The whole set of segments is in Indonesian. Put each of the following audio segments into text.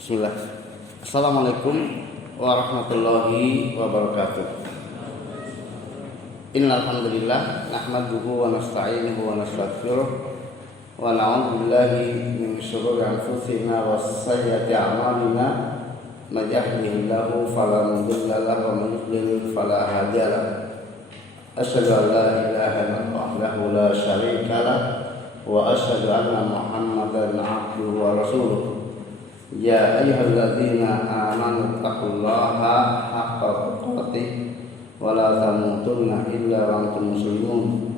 Bismillah. Assalamualaikum warahmatullahi wabarakatuh. Innal hamdalillah nahmaduhu wa nasta'inuhu wa nastaghfiruh wa na'udzu billahi min shururi anfusina wa sayyiati a'malina. May yahdihillahu fala mudilla lahu wa may yudlil fala hadiya lahu. Asyhadu an la ilaha illallah wahdahu la syarika lahu wa asyhadu anna Muhammadan 'abduhu wa rasuluh. Ya ayyuhalladzina amanu taqullaha haqqa tuqatih wa la tamutunna illa wa antum muslimun.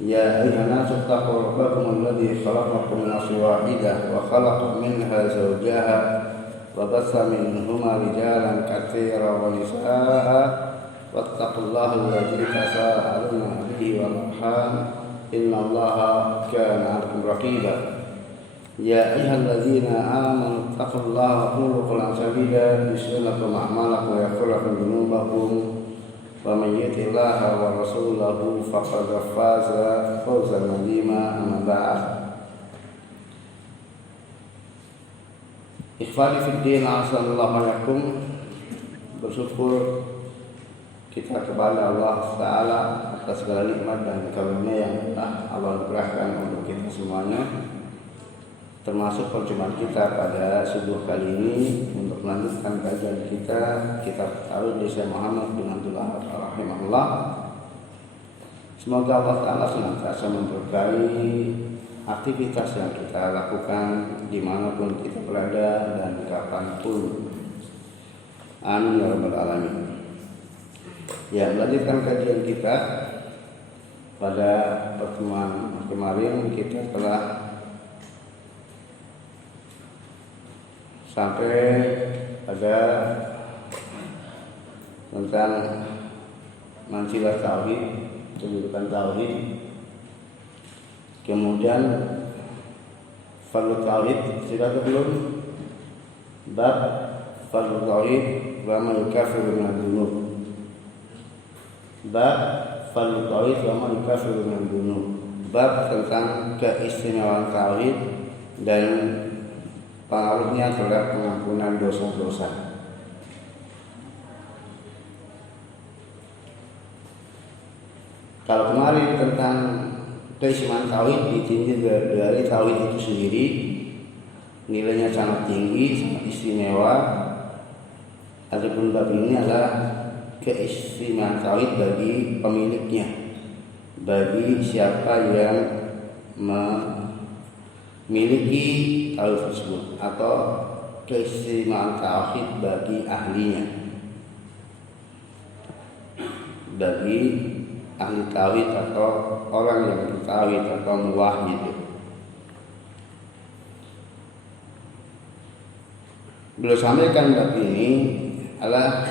Ya ayyuhan nasu taqu rabbakum alladzi khalaqakum min nafsin wahidah wa khalaqa minha zawjaha wa bassa minhuma rijalan katsiran wa nisaa'a wattaqullaha alladzi tasaaluna bihi wal arham innallaha kana 'alaykum raqiba. Ya ayyuhalladzina amanu taqullaha wa qulu qawlan sadida yuslih lakum a'malakum wa yaghfir lakum dhunubakum wa may yuti'illaha wa rasulahu faqad faza fawzan 'azima. Amma ba'd. Ikhwani fid din, assalamu alaikum. Bersyukur kita kepada Allah Ta'ala atas segala nikmat dan karunia yang telah Allah berikan untuk kita semuanya, termasuk perjumpaan kita pada subuh kali ini untuk melanjutkan kajian kita kitab Tauhid Syekh Muhammad bin Abdul Wahhab rahimahullah. Semoga Allah Ta'ala senantiasa memberkahi aktivitas yang kita lakukan dimanapun kita berada dan kapanpun. Amin ya rabbal alamin. Ya, melanjutkan kajian kita pada pertemuan kemarin kita telah sampai pada tentang mansilah tauhid, kedudukan tauhid, kemudian fardhu tauhid sudah belum, bab fardhu tauhid wa ma yukaffiru min dzunub, bab fardhu tauhid wa ma yukaffiru min dzunub, bab tentang keistimewaan tauhid dan pengaruhnya terhadap pengampunan dosa-dosa. Kalau kemarin tentang keistimewaan tauhid ditinjau dari tauhid itu sendiri, nilainya sangat tinggi, sangat istimewa. Adapun bab ini adalah keistimewaan tauhid bagi pemiliknya, bagi siapa yang memiliki tauhid tersebut, atau keistimewaan tauhid bagi ahlinya, bagi ahli tauhid atau orang yang bertauhid atau muwahhid. Beliau sampaikan bab ini adalah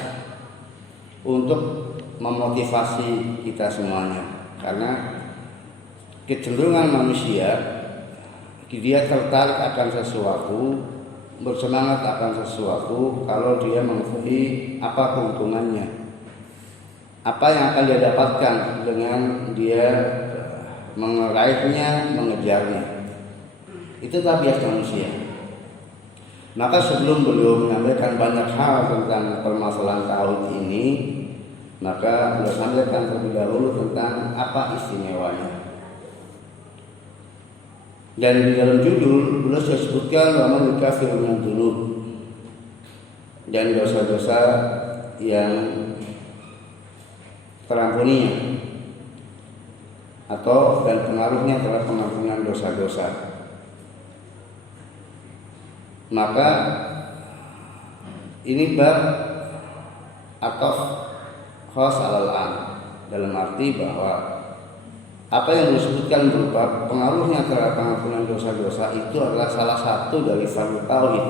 untuk memotivasi kita semuanya, karena kecenderungan manusia dia tertarik akan sesuatu, bersemangat akan sesuatu kalau dia mengetahui apa keuntungannya, apa yang akan dia dapatkan dengan dia meraihnya, mengejarnya. Itu tabiat manusia. Maka sebelum beliau menyampaikan banyak hal tentang permasalahan tauhid ini, maka beliau sampaikan terlebih dahulu tentang apa istimewanya. Dan di dalam judul beliau sebutkan wa man yukaffiru min dzunub, dan dosa-dosa yang terampuninya atau dan pengaruhnya terhadap pengampunan dosa-dosa. Maka ini bab atau khas al-an, dalam arti bahwa apa yang disebutkan berupa pengaruhnya terhadap pengampunan dosa-dosa itu adalah salah satu dari fardhu tauhid.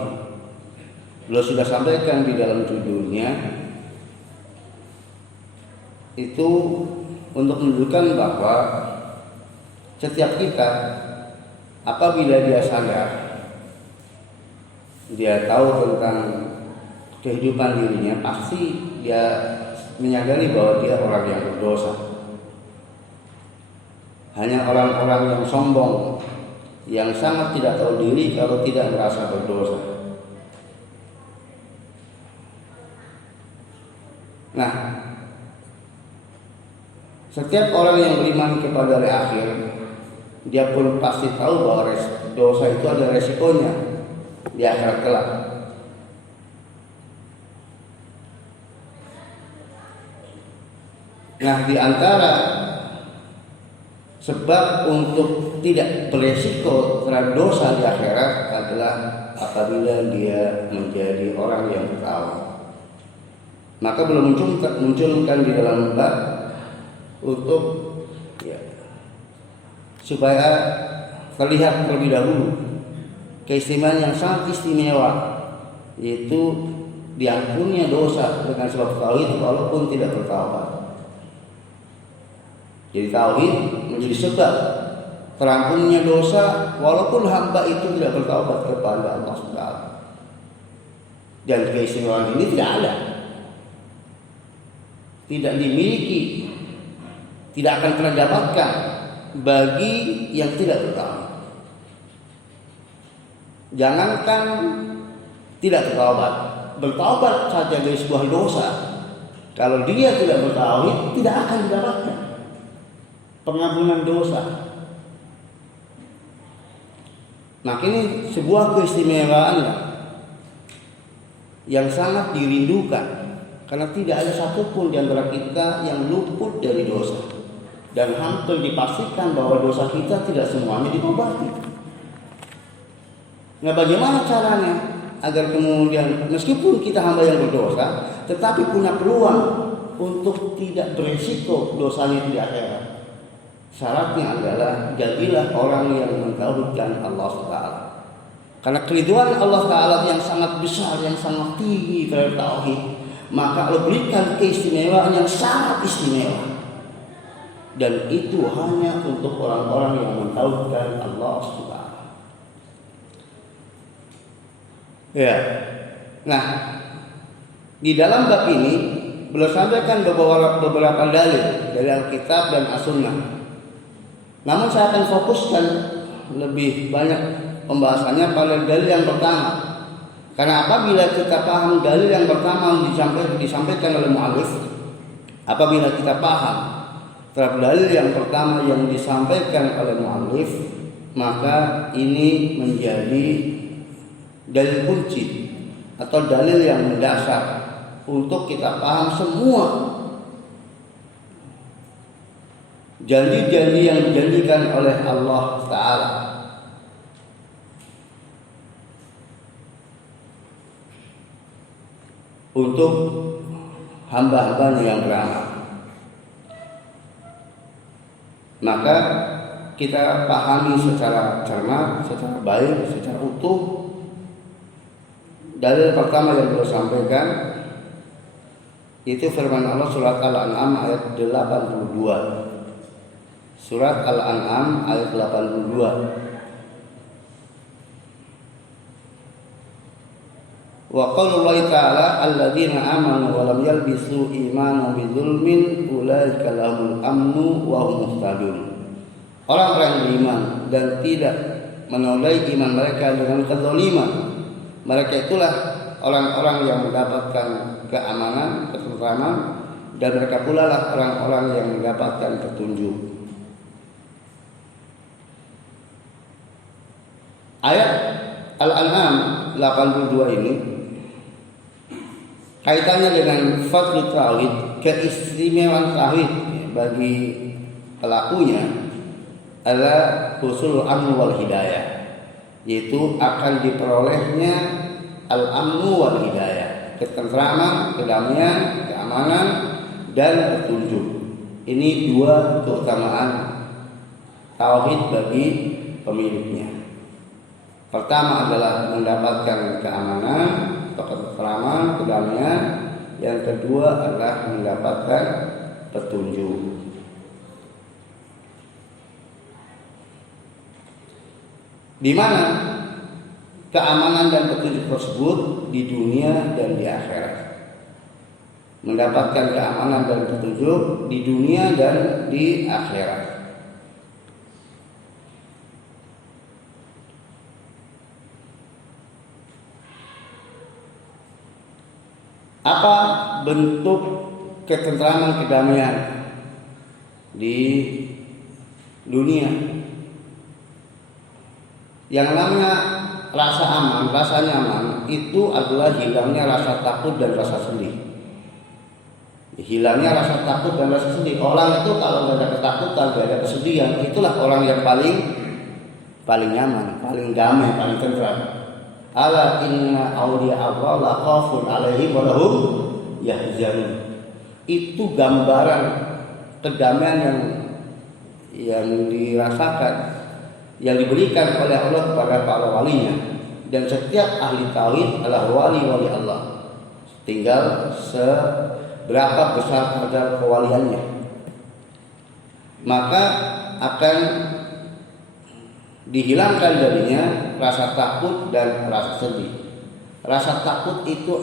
Beliau sudah sampaikan di dalam judulnya itu untuk menunjukkan bahwa setiap kita apabila dia sadar, dia tahu tentang kehidupan dirinya, pasti dia menyadari bahwa dia orang yang berdosa. Hanya orang-orang yang sombong, yang sangat tidak tahu diri kalau tidak merasa berdosa. Nah, setiap orang yang beriman kepada hari akhir, dia pun pasti tahu bahwa dosa itu ada resikonya di akhirat kelak. Nah, di antara sebab untuk tidak beresiko terhadap dosa di akhirat adalah apabila dia menjadi orang yang bertakwa. Maka belum munculkan di dalam bab untuk supaya terlihat terlebih dahulu keistimewaan yang sangat istimewa, yaitu diampunnya dosa dengan sebab tauhid walaupun tidak bertaubat. Jadi tauhid menjadi sebab terampunnya dosa walaupun hamba itu tidak bertaubat kepada Allah Subhanahu. Dan keistimewaan ini tidak ada, tidak dimiliki, tidak akan pernah dapatkan bagi yang tidak bertaubat. Jangankan tidak bertaubat, bertaubat saja dari sebuah dosa, kalau dia tidak bertauhid tidak akan didapatkan pengampunan dosa. Nah, ini sebuah keistimewaan yang sangat dirindukan, karena tidak ada satupun di antara kita yang luput dari dosa, dan hampir dipastikan bahwa dosa kita tidak semuanya ditobati. Nah, bagaimana caranya agar kemudian meskipun kita hamba yang berdosa, tetapi punya peluang untuk tidak beresiko dosanya di akhirat? Syaratnya adalah jadilah orang yang mentauhidkan Allah Ta'ala. Karena keriduan Allah Ta'ala yang sangat besar, yang sangat tinggi terhadap tauhid, maka Allah berikan keistimewaan yang sangat istimewa. Dan itu hanya untuk orang-orang yang mentauhidkan Allah Subhanahu. Ya. Nah, di dalam bab ini beliau sampaikan beberapa dalil dari Alkitab dan As-Sunnah. Namun saya akan fokuskan lebih banyak pembahasannya pada dalil yang pertama. Karena apabila kita paham dalil yang pertama disampaikan oleh mu'allif, apabila kita paham terhadap dalil yang pertama yang disampaikan oleh mu'allif, maka ini menjadi dalil kunci atau dalil yang mendasar untuk kita paham semua janji-janji yang dijanjikan oleh Allah Ta'ala. Untuk hamba-hambanya yang beramal. Maka kita pahami secara cermat, secara baik, secara utuh dalil pertama yang beliau sampaikan, itu firman Allah surat Al-An'am ayat 82. Surat Al-An'am ayat 82. Wa qaulullahi ta'ala alladzina amanu wa lam yalbisu imanahum bidzulmin ulaika lahumul amnu wa hum muhtadun. Orang-orang yang beriman dan tidak menodai iman mereka dengan kezaliman, mereka itulah orang-orang yang mendapatkan keamanan, ketentraman, dan mereka pula lah orang-orang yang mendapatkan petunjuk. Ayat Al-An'am 82 ini kaitannya dengan fadlul tauhid, keistimewaan tauhid bagi pelakunya adalah husul amnu wal hidayah, yaitu akan diperolehnya al-amnu wal hidayah, ketentraman, kedamaian, keamanan, dan petunjuk. Ini dua keutamaan tauhid bagi pemiliknya. Pertama adalah mendapatkan keamanan, ketentraman, kedamaian. Yang kedua adalah mendapatkan petunjuk. Di mana keamanan dan petunjuk tersebut? Di dunia dan di akhirat. Mendapatkan keamanan dan petunjuk di dunia dan di akhirat. Apa bentuk ketentraman, kedamaian di dunia. Yang namanya rasa aman, rasa nyaman itu adalah hilangnya rasa takut dan rasa sedih. Hilangnya rasa takut dan rasa sedih. Orang itu kalau nggak ada ketakutan, nggak ada kesedihan, itulah orang yang paling nyaman, paling damai, paling tentram. Ala inna awliya Allah la khaufun alaihim wa lahum yahzanun. Itu gambaran kedamaian yang dirasakan, yang diberikan oleh Allah kepada para walinya. Dan setiap ahli tauhid adalah wali Allah. Tinggal seberapa besar kadar kewaliannya, maka akan dihilangkan darinya rasa takut dan rasa sedih. Rasa takut itu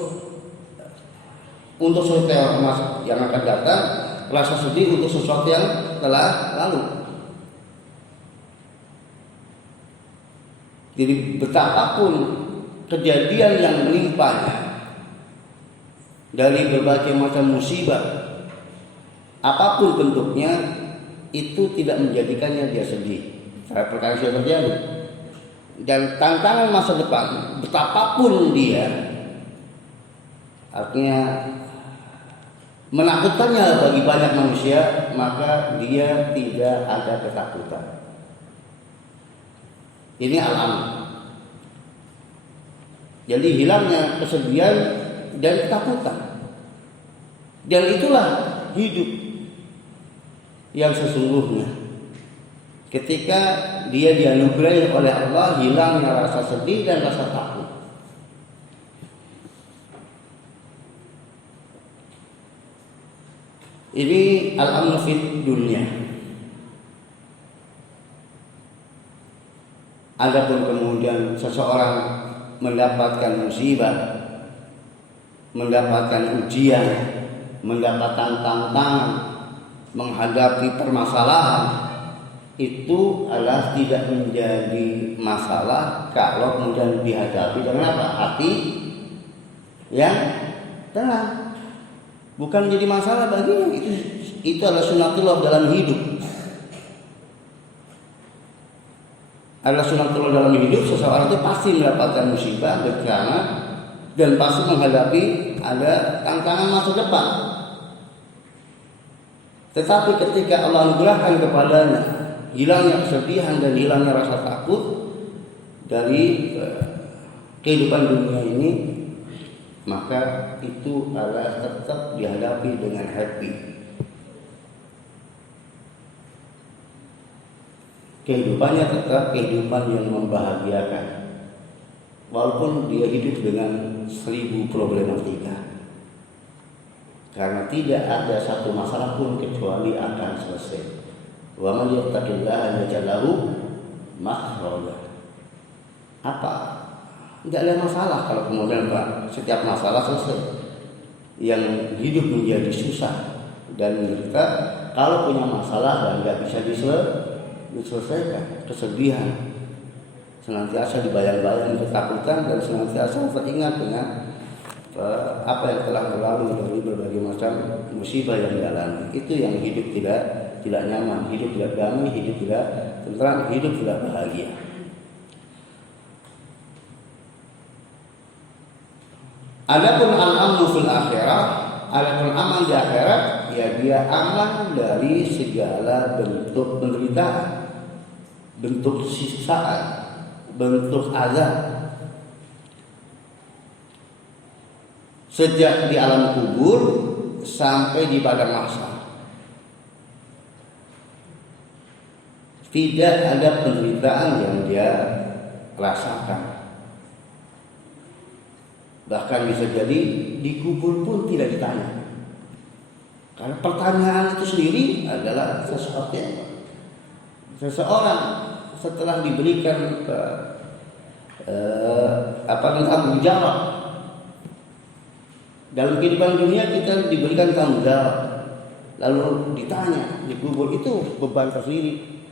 untuk sesuatu yang akan datang, rasa sedih untuk sesuatu yang telah lalu. Jadi betapapun kejadian yang menimpanya dari berbagai macam musibah, apapun bentuknya, itu tidak menjadikannya dia sedih. Perkara sudah terjadi. Dan tantangan masa depan, betapapun dia, artinya menakutkannya bagi banyak manusia, maka dia tidak ada ketakutan. Ini alam. Jadi hilangnya kesedihan dan ketakutan. Dan itulah hidup yang sesungguhnya. Ketika dia dianugerahi oleh Allah, hilangnya rasa sedih dan rasa takut. Ini al-amn fid dunia. Adapun kemudian seseorang mendapatkan musibah, mendapatkan ujian, mendapatkan tantangan, menghadapi permasalahan, itu adalah tidak menjadi masalah kalau kemudian dihadapi dengan apa? Hati yang tenang. Bukan menjadi masalah baginya. Itu adalah sunatullah dalam hidup. Adalah sunatullah dalam hidup. Seseorang itu pasti mendapatkan musibah, bencana, dan pasti menghadapi ada tantangan masa depan. Tetapi ketika Allah anugerahkan kepadanya hilangnya kesedihan dan hilangnya rasa takut dari kehidupan dunia ini, maka itu adalah tetap dihadapi dengan happy. Kehidupannya tetap kehidupan yang membahagiakan, walaupun dia hidup dengan 1000 problematika. Karena tidak ada satu masalah pun kecuali akan selesai. Wa man yattaqillaha yaj'al lahu makhraja. Apa? Tidak ada masalah kalau kemudian Pak setiap masalah selesai. Yang hidup menjadi susah dan menderita kalau punya masalah dan tidak bisa diselesaikan, kesedihan, senantiasa dibayang-bayang ketakutan dan senantiasa teringat dengan apa yang telah berlalu dari berbagai macam musibah yang dialami. Itu yang hidup tidak nyaman, hidup tidak damai, hidup tidak tentram, hidup tidak bahagia. Adapun al-amnu fil akhirah, adapun aman di akhirat, ya dia aman dari segala bentuk penderitaan, bentuk siksaan, bentuk azab. Sejak di alam kubur sampai di padang mahsyar, tidak ada penderitaan yang dia rasakan. Bahkan bisa jadi di kubur pun tidak ditanya. Karena pertanyaan itu sendiri adalah sesuatu yang seseorang setelah diberikan tanggung jawab. Dalam kehidupan dunia kita diberikan tanggung jawab, lalu ditanya di kubur, itu beban tersendiri.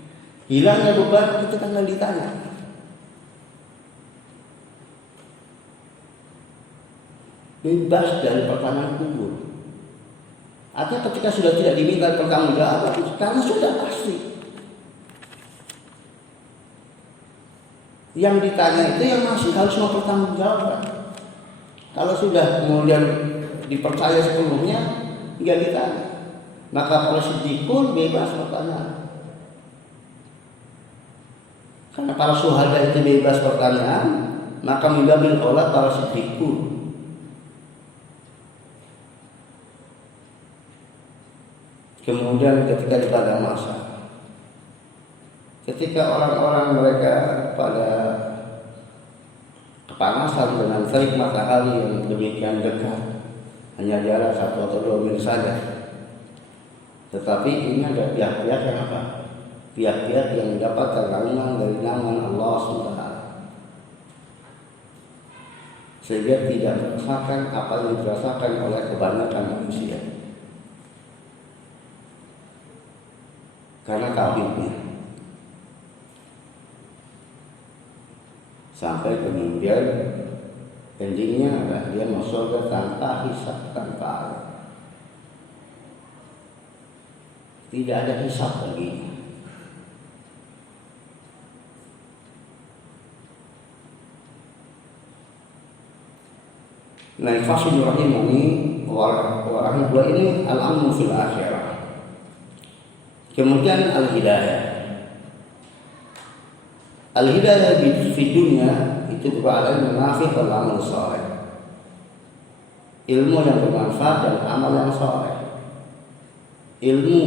Hilangnya beban itu kan ditanya. Bebas dari pertanyaan kubur. Artinya ketika sudah tidak diminta pertanggungjawaban, karena sudah pasti. Yang ditanya itu yang masih harus mempertanggungjawabkan. Kalau sudah kemudian dipercaya sepenuhnya, nggak ditanya. Maka para siddiqun bebas pertanyaan. Karena para syuhada itu bebas pertanyaan, maka mengambil olah para siddiqun. Kemudian ketika pada masa, ketika orang-orang mereka pada kepanasan dengan terik matahari yang demikian dekat, hanya jarak 1 atau 2 mil saja, tetapi ini ada pihak-pihak yang apa? Pihak-pihak yang mendapatkan naungan dari naungan Allah SWT, sehingga tidak merasakan apa yang dirasakan oleh kebanyakan manusia karena tauhidnya. Sampai kemudian endingnya adalah dia masuk surga tanpa hisab, tanpa alat. Tidak ada hisab lagi. Nah, fasul rahimani wa rahimahullah ini al-amnu fil akhirah. Kemudian al-hidayah. Al-hidayah di dunia itu berupa ilmu nafi' wal amal saleh. Ilmu yang bermanfaat dan amal yang saleh. Ilmu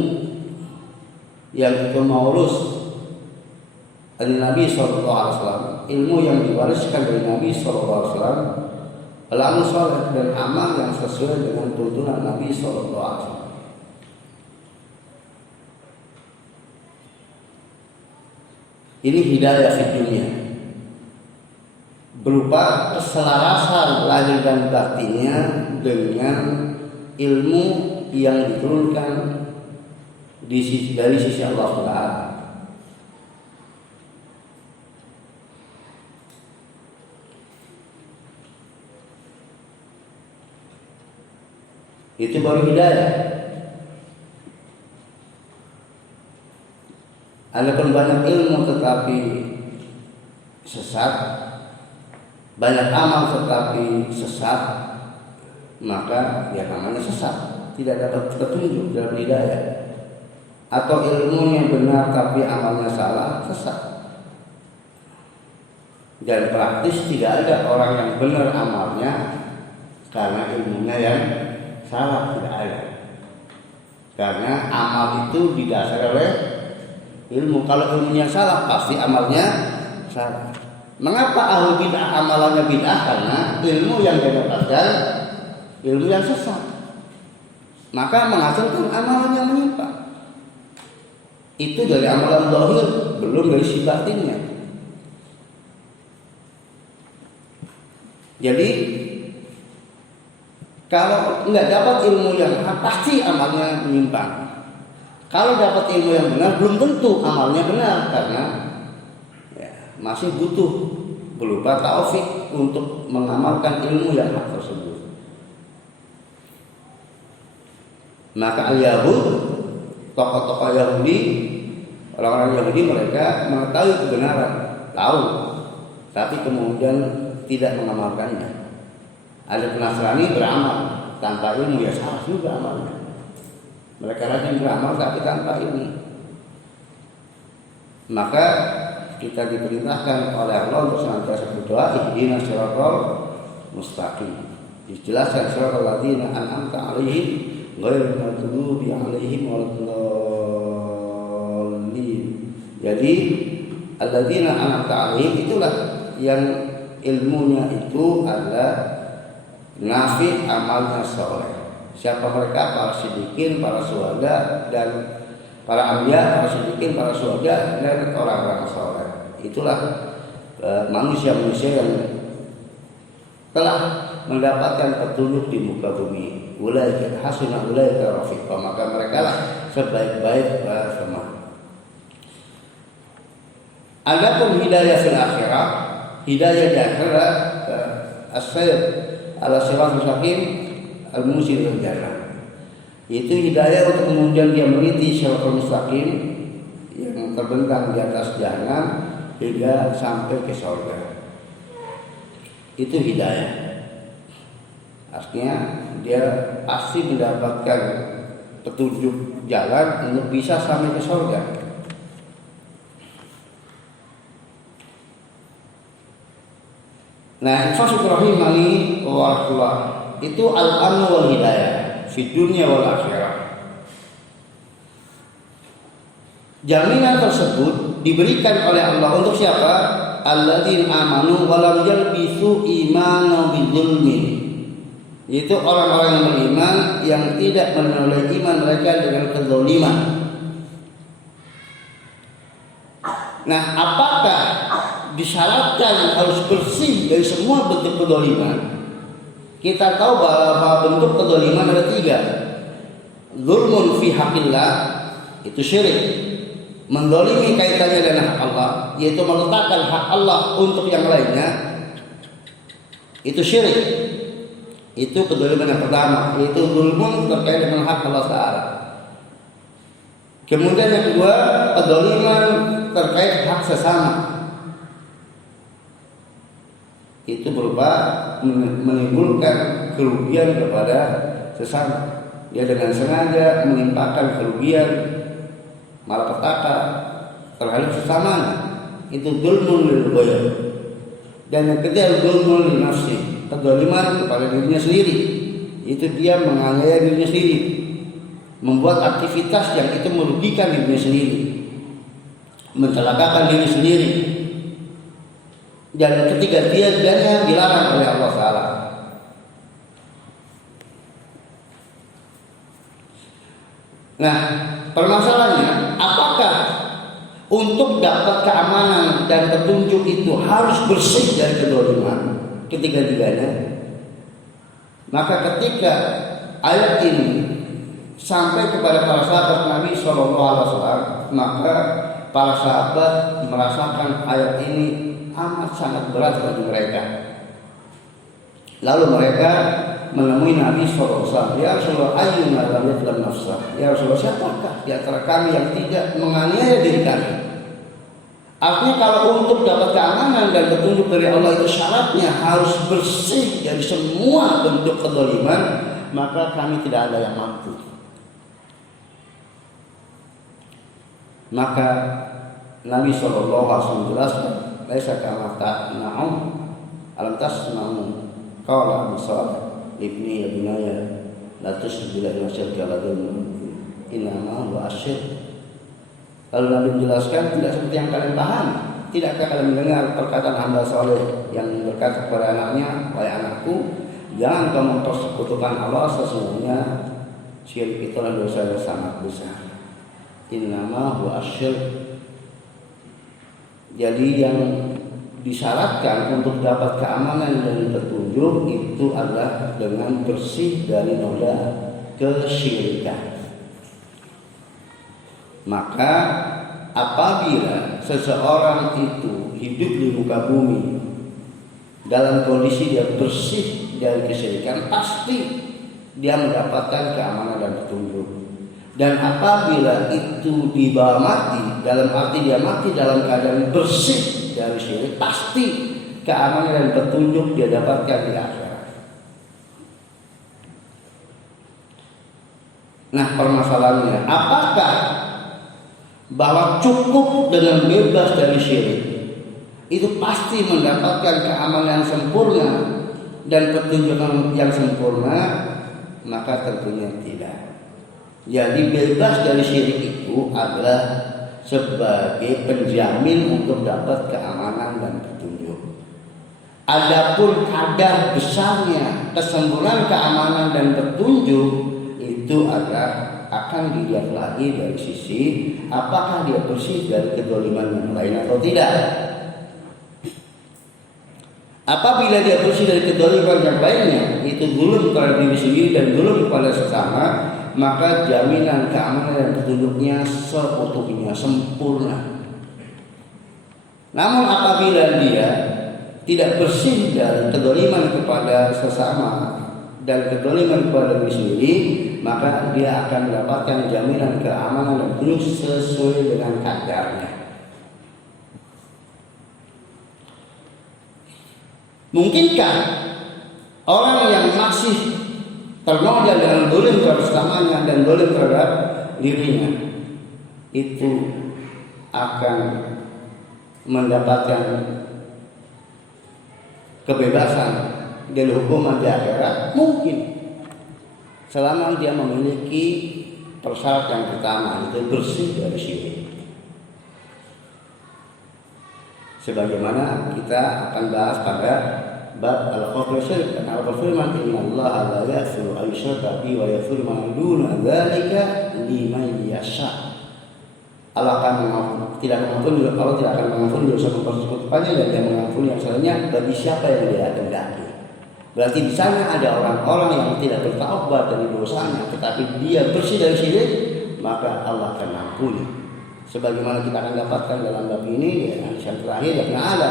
yang itu maurus dari Nabi SAW, ilmu yang diwariskan dari Nabi SAW, al-amal saleh dan amal yang sesuai dengan tuntunan Nabi SAW. Ini hidayah di dunia, berupa keselarasan lahir dan batinnya dengan ilmu yang diturunkan dari sisi Allah Taala. Itu baru hidayah. Ada banyak ilmu tetapi sesat, banyak amal tetapi sesat, maka ya namanya sesat, tidak dapat petunjuk dalam hidayah. Atau ilmunya benar tapi amalnya salah, sesat. Dan praktis tidak ada orang yang benar amalnya karena ilmunya yang salah, tidak ada. Karena amal itu didasari oleh ilmu. Kalau ilmunya salah, pasti amalnya salah. Mengapa ahli bid'ah amalannya bid'ah? Karena ilmu yang dia dapatkan ilmu yang sesat, maka menghasilkan amalan yang menyimpang. Itu dari amalan zahir, belum dari si batinnya. Jadi kalau nggak dapat ilmu yang pasti amalnya menyimpang. Kalau dapat ilmu yang benar, belum tentu amalnya benar, karena ya, masih butuh berupa taufik untuk mengamalkan ilmu yang hak tersebut. Maka al-Yahud, tokoh-tokoh Yahudi, orang-orang Yahudi, mereka mengetahui kebenaran, tahu, tapi kemudian tidak mengamalkannya. Ada Nasrani beramal tanpa ilmu, ya salah juga amalnya. Mereka rajin beramal tapi tanpa ilmu. Maka kita diperintahkan oleh Allah untuk senantiasa berdoa, ihdinas siratal mustaqim. Dijelaskan siratal ladzina an'amta 'alaihim ghairil maghdubi 'alaihim waladdallin. Jadi alladzina an'amta 'alaihim itulah yang ilmunya itu adalah nafi, amalnya saleh. Siapa mereka? Para siddiqin, para syuhada, dan para anbiya, para siddiqin, para syuhada, dan orang-orang saleh. Itulah manusia-manusia yang telah mendapatkan petunjuk di muka bumi. Ulaika hasuna ulaika rafiqa, maka mereka lah sebaik-baik teman. Adapun hidayah fil akhirah, hidayah di akhirat, as-sayr ala siratal mustaqim, al-musil wal jannah. Itu hidayah untuk kemudian dia meniti syaratul mustaqim yang terbentang di atas jalan hingga sampai ke surga. Itu hidayah. Artinya dia pasti mendapatkan petunjuk jalan untuk bisa sampai ke surga. Nah, infaqul rahimani wa rahmatullah itu al-amn wal hidayah fi dunya wal akhirah. Jaminan tersebut diberikan oleh Allah untuk siapa? Alladzina amanu wa lam yalbisu imanan bidzulmin. Itu orang-orang yang beriman yang tidak menolak iman mereka dengan kezaliman. Nah, apakah disyaratkan harus bersih dari semua bentuk kezaliman? Kita tahu bahwa bentuk kezaliman ada 3. Zulmun fi haqqillah, itu syirik. Menzalimi kaitannya dengan hak Allah, yaitu meletakkan hak Allah untuk yang lainnya, itu syirik. Itu kezaliman yang pertama, yaitu zulmun terkait dengan hak Allah Ta'ala. Kemudian yang kedua, kezaliman terkait hak sesama. Itu berupa menimbulkan kerugian kepada sesama. Dia dengan sengaja menimpakan kerugian, malapetaka terhadap sesamanya. Itu zulmun lil ghayr. Dan yang ketiga, zulmun li nafsi, kezaliman kepada dirinya sendiri. Itu dia menganiaya dirinya sendiri, membuat aktivitas yang itu merugikan dirinya sendiri, mencelakakan diri sendiri. Dan ketiga-tiganya dilarang oleh Allah Ta'ala. Nah, permasalahannya, apakah untuk dapat keamanan dan petunjuk itu harus bersih dari kezaliman? Ketiga-tiganya. Maka ketika ayat ini sampai kepada para sahabat Nabi SAW, maka para sahabat merasakan ayat ini amat sangat berat bagi mereka. Lalu mereka menemui Nabi SAW. Ya Rasulullah, ayyuna lam yadlam nafsah. Ya Rasulullah, siapakah di antara kami yang tidak menganiaya diri kami? Artinya kalau untuk dapat keamanan dan petunjuk dari Allah itu syaratnya harus bersih dari semua bentuk kezaliman, maka kami tidak ada yang mampu. Maka Nabi SAW jelaskan, laisa kama ta'na'um alam tasma'u qala Musa ibni ibnaya la tusyrik billahi wa syirka la inna wa asyir. Lalu Nabi menjelaskan, tidak seperti yang kalian paham. Tidakkah kalian mendengar perkataan hamba saleh yang berkata kepada anaknya, wahai anakku, jangan kamu persekutukan Allah, sesungguhnya syirik itu adalah dosa yang sangat besar. Innama huwa asyirk. Jadi yang disyaratkan untuk dapat keamanan dan petunjuk itu adalah dengan bersih dari noda kesyirikan. Maka apabila seseorang itu hidup di muka bumi dalam kondisi dia bersih dari kesyirikan, pasti dia mendapatkan keamanan dan petunjuk. Dan apabila itu dibawa mati, dalam arti dia mati dalam keadaan bersih dari syirik, pasti keamanan dan petunjuk dia dapatkan di akhirat. Nah, permasalahannya, apakah bahwa cukup dengan bebas dari syirik itu pasti mendapatkan keamanan yang sempurna dan petunjuk yang sempurna? Maka tentunya tidak. Jadi bebas dari syirik itu adalah sebagai penjamin untuk dapat keamanan dan petunjuk. Adapun kadar besarnya kesempurnaan keamanan dan petunjuk itu akan dilihat lagi dari sisi apakah dia bersih dari kezaliman yang lain atau tidak. Apabila dia bersih dari kezaliman yang lainnya, itu zulm terhadap diri sendiri dan zulm kepada sesama, maka jaminan keamanan dan petunjuknya seutuhnya sempurna. Namun apabila dia tidak bersih dari kezaliman kepada sesama dan kezaliman kepada diri sendiri, maka dia akan mendapatkan jaminan keamanan dan penuh sesuai dengan kadarnya. Mungkinkah orang yang masih ternoda dengan zalim terhadap sesamanya dan zalim terhadap dirinya itu akan mendapatkan kebebasan dari hukuman di akhirat? Mungkin, selama dia memiliki persyarat yang pertama, itu bersih dari syirik. Sebagaimana kita akan bahas pada bab al-kufr syirik, dan Allah berfirman, innallaha la yaghfiru an yushraka bihi wa yaghfiru ma duna dzalika liman yasha. Allah akan tidak mengampuni, Allah tidak akan mengampuni dosa mempersekutukannya, dan dia mengampuni yang selainnya bagi siapa yang dia kehendaki. Berarti di sana ada orang-orang yang tidak bertaubat dari dosanya, tetapi dia bersih dari syirik, maka Allah akan mengampuni. Sebagaimana kita akan dapatkan dalam bab ini, hadis yang terakhir, yang ada,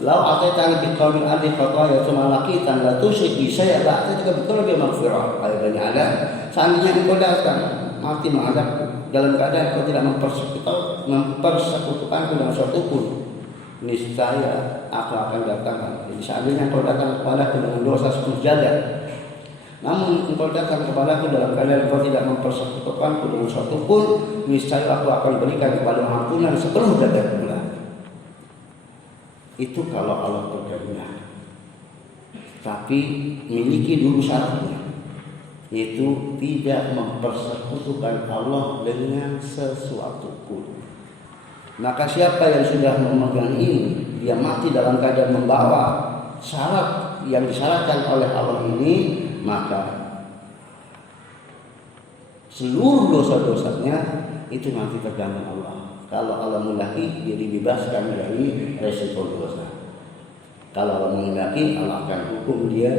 lau ataitani biqaumin ardi khataya tsumma laqitan la tusyrik bi syai'an la ataituka biqaumin maghfirah. Ayatnya ada, seandainya engkau datang mati menghadapku dalam keadaan kau tidak mempersekutukanku dengan suatu pun, niscaya aku akan datang. Jadi seandainya engkau datang kepadaku dengan dosa 10 jadah, namun engkau datang kepadaku dalam keadaan engkau tidak mempersekutukanku dengan suatu pun, niscaya aku akan berikan kepada ampunan 10 jadah pula. Itu kalau Allah berkehendak. Tapi miliki dulu syaratnya, yaitu tidak mempersekutukan Allah dengan sesuatu pun. Maka siapa yang sudah memegang ini, dia mati dalam keadaan membawa syarat yang disyaratkan oleh Allah ini, maka seluruh dosa-dosanya itu nanti tergantung Allah. Kalau Allah menghendaki, dia dibebaskan dari resiko dosa. Kalau Allah menghendaki, Allah akan hukum dia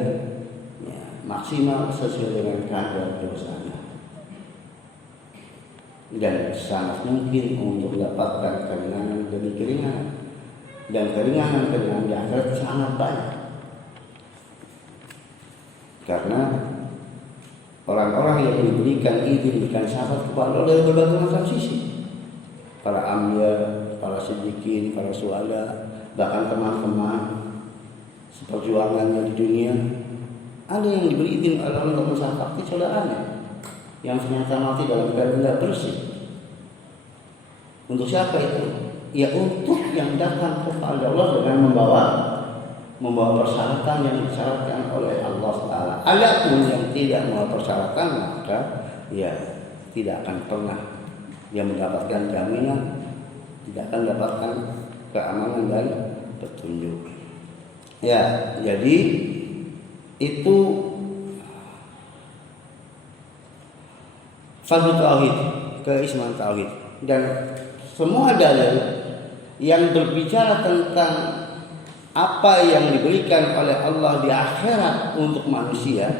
maksimal sesuai dengan kadar dosanya. Dan sangat mungkin untuk mendapatkan keringanan demi keringanan, dan keringanan di akhirat sangat banyak. Karena orang-orang yang diberikan izin, diberikan syafaat kepada Allah dari berbagai macam sisi, para anbiya, para siddiqin, para syuhada, bahkan teman-teman seperjuangannya di dunia, ada yang diberi izin oleh Allah untuk mensyafaati saudaranya yang ternyata mati dalam keadaan tidak bersih. Untuk siapa itu? Ya untuk yang datang kepada Allah dengan membawa persyaratan yang disyaratkan oleh Allah Taala. Adapun yang tidak membawa persyaratan, maka ya tidak akan pernah dia mendapatkan jaminan, tidak akan mendapatkan keamanan dan petunjuk. Ya, jadi itu fardhu tauhid, keisman tauhid. Dan semua dalil yang berbicara tentang apa yang diberikan oleh Allah di akhirat untuk manusia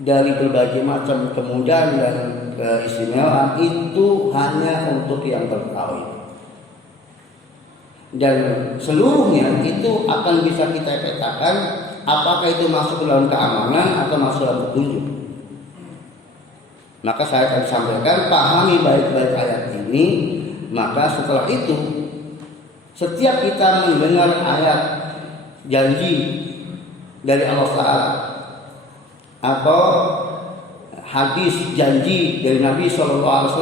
dari berbagai macam kemudahan dan keistimewaan, itu hanya untuk yang bertauhid. Dan seluruhnya itu akan bisa kita petakan apakah itu masuk dalam keamanan atau masuk dalam petunjuk. Maka saya akan sampaikan, pahami baik-baik ayat ini. Maka setelah itu, setiap kita mendengar ayat janji dari Allah Ta'ala atau hadis janji dari Nabi SAW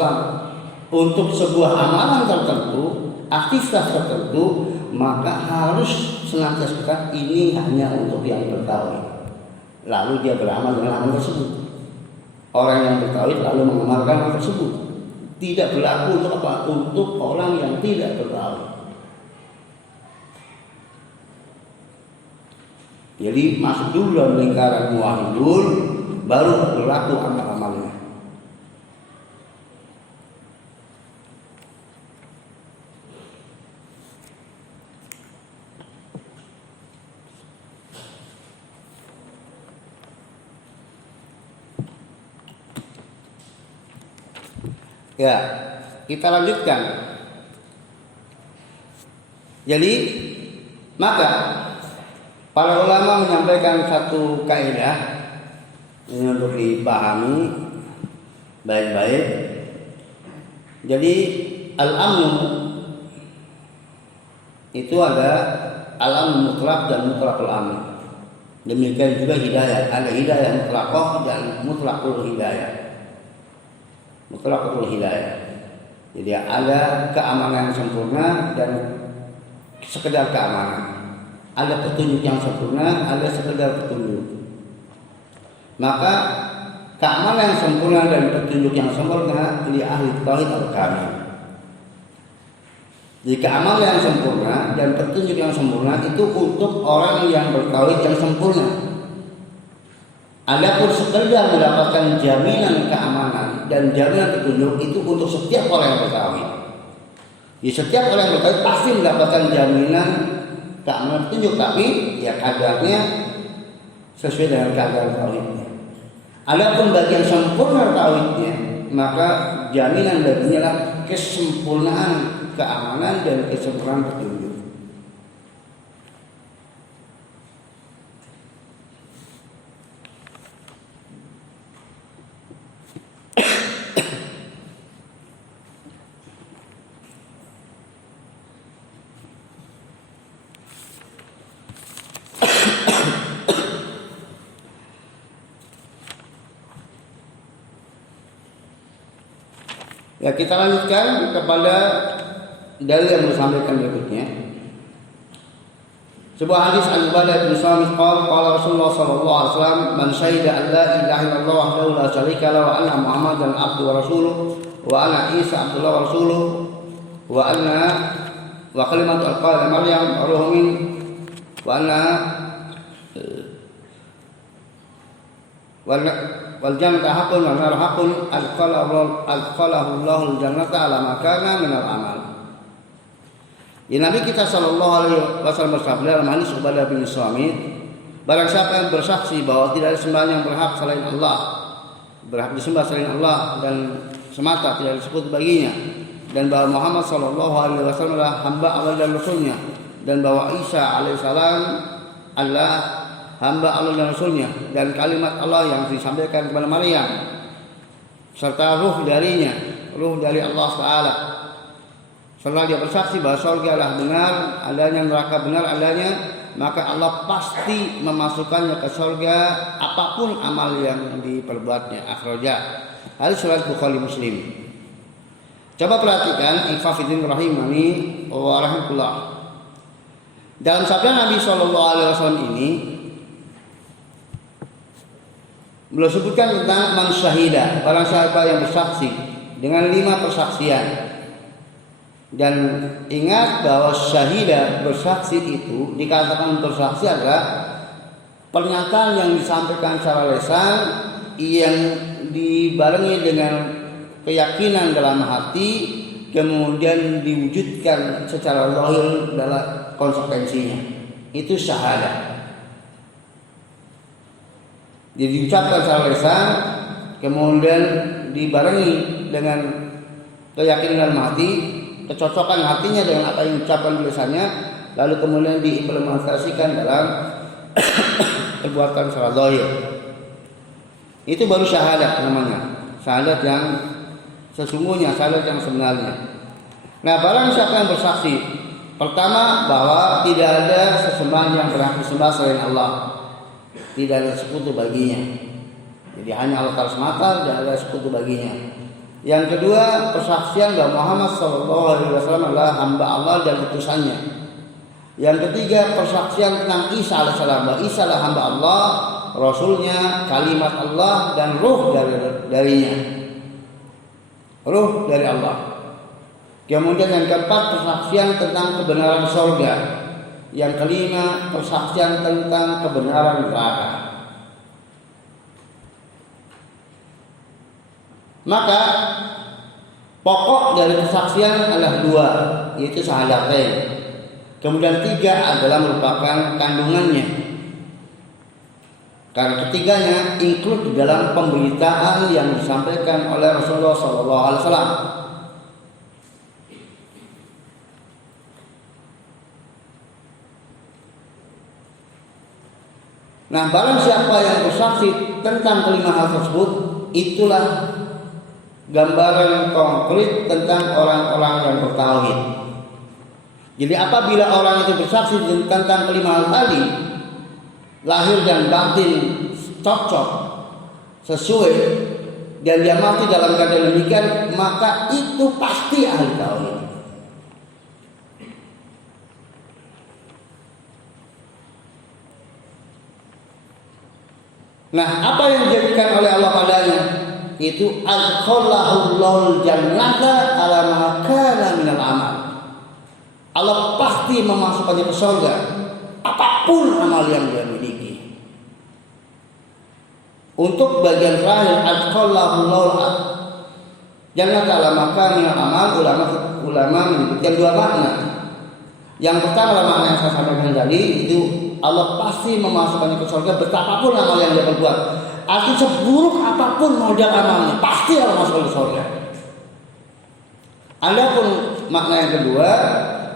untuk sebuah amalan tertentu, aktivitas tertentu, maka harus senantiasa ini hanya untuk yang bertauhid. Lalu dia beramal dengan amal tersebut. Orang yang bertauhid lalu mengamalkan hal tersebut. Tidak berlaku untuk apa? Untuk orang yang tidak bertauhid. Jadi masuk dulu dalam lingkaran muwahhidun, baru berlaku amal-amalnya. Ya, kita lanjutkan. Jadi, maka para ulama menyampaikan satu kaidah Ini untuk dipahami baik-baik. Jadi al-amnu itu ada al-amnu mutlak dan mutlakul amn. Demikian juga hidayah, ada hidayah mutlaqah dan mutlaqul hidayah. Mutlaqul hidayah. Jadi ada keamanan yang sempurna dan sekedar keamanan. Ada petunjuk yang sempurna, ada sekedar petunjuk. Maka keamanan yang sempurna dan petunjuk yang sempurna li ahli tauhid al-kamil. Jadi keamanan yang sempurna dan petunjuk yang sempurna itu untuk orang yang bertauhid yang sempurna. Adapun sekedar mendapatkan jaminan keamanan dan jaminan petunjuk itu untuk setiap orang yang bertauhid. Jadi setiap orang yang bertauhid pasti mendapatkan jaminan keamanan petunjuk, tapi ya kadarnya sesuai dengan kadar tauhidnya. Adapun bagi yang sempurna tauhidnya, maka jaminan baginya adalah kesempurnaan keamanan dan kesempurnaan petunjuk. Ya, kita lanjutkan kepada dalil yang disampaikan berikutnya. Sebuah hadis Al-Ubadah bin Samit qala Rasulullah sallallahu alaihi wasallam, "Man syahida an la ilaha illallah wahdahu la syarika lahu wa anna Muhammadan abduhu wa rasuluhu wa anna Isa abdullah wa rasuluhu wa kalimatu alqala Maryam ruhun min wa anna wal jannatu haqqun wa nar haqqun adkhalahu Allahul jannata ala ma kana minal amal." Ya, Nabi kita sallallahu alaihi wasallam bersabda dalam hadis Ubadah bin Samit, barang siapa yang bersaksi bahwa tidak ada sembahan yang berhak selain Allah, berhak disembah selain Allah dan semata, tidak disebut baginya, dan bahwa Muhammad sallallahu alaihi wasallam adalah hamba Allah dan rasulnya, dan bahwa Isa alaihissalam adalah hamba Allah dan rasulnya, dan kalimat Allah yang disampaikan kepada Maryam serta ruh darinya, ruh dari Allah Ta'ala. Setelah dia bersaksi bahwa surga adalah benar adanya, neraka benar adanya, maka Allah pasti memasukkannya ke surga apapun amal yang diperbuatnya. Akhrajah. Hadis riwayat Bukhari Muslim. Coba perhatikan ikhwafidin rahimani wa rahmatullah. Dalam sabda Nabi sallallahu alaihi wasallam ini beliau sebutkan tentang man syahida, barang siapa yang bersaksi dengan 5 persaksian. Dan ingat bahwa syahidah bersaksi itu dikatakan bersaksi adalah pernyataan yang disampaikan secara lisan yang dibarengi dengan keyakinan dalam hati, kemudian diwujudkan secara zahir dalam konsekuensinya. Itu syahadah. Jadi diucapkan secara lisan, kemudian dibarengi dengan keyakinan dalam hati, kecocokan hatinya dengan apa yang diucapkan lisannya, lalu kemudian diimplementasikan dalam perbuatan secara zahir. Itu baru syahadat namanya, syahadat yang sesungguhnya, syahadat yang sebenarnya. Nah, barang siapa yang bersaksi, pertama bahwa tidak ada sesembahan yang berhak disembah selain Allah, tidak ada sekutu baginya. Jadi hanya Allah Ta'ala semata, tidak ada sekutu baginya. Yang kedua, persaksian bahwa Muhammad SAW adalah hamba Allah dan utusannya. Yang ketiga, persaksian tentang Isa AS, bahwa Isa adalah hamba Allah, Rasulnya, kalimat Allah dan ruh darinya, ruh dari Allah. Kemudian yang keempat, persaksian tentang kebenaran surga. Yang kelima, persaksian tentang kebenaran neraka. Maka pokok dari kesaksian adalah 2, yaitu syahadatain. Kemudian 3 adalah merupakan kandungannya. Karena ketiganya include di dalam pemberitaan yang disampaikan oleh Rasulullah SAW. Nah, barang siapa yang bersaksi tentang kelima hal tersebut, itulah gambaran konkret tentang orang-orang yang bertauhid. Jadi apabila orang itu bersaksi tentang kelima hal tadi, lahir dan batin cocok, sesuai, dan dia mati dalam keadaan demikian, maka itu pasti ahli tauhid. Nah, apa yang dijadikan oleh Allah padanya? Itu adkhalahul jannata ala ma kana minal amal. Allah pasti memasukkannya ke surga apapun amal yang dia miliki. Untuk bagian terakhir adkhalahul jannata ala ma kana minal amal, ulama menyebutkan dua makna. Yang pertama makna yang saya sampaikan tadi, itu Allah pasti memasukkannya ke surga betapapun amal yang dia perbuat. Artinya seburuk apapun modal amalnya, pasti Allah masuk ke surga. Adapun makna yang kedua,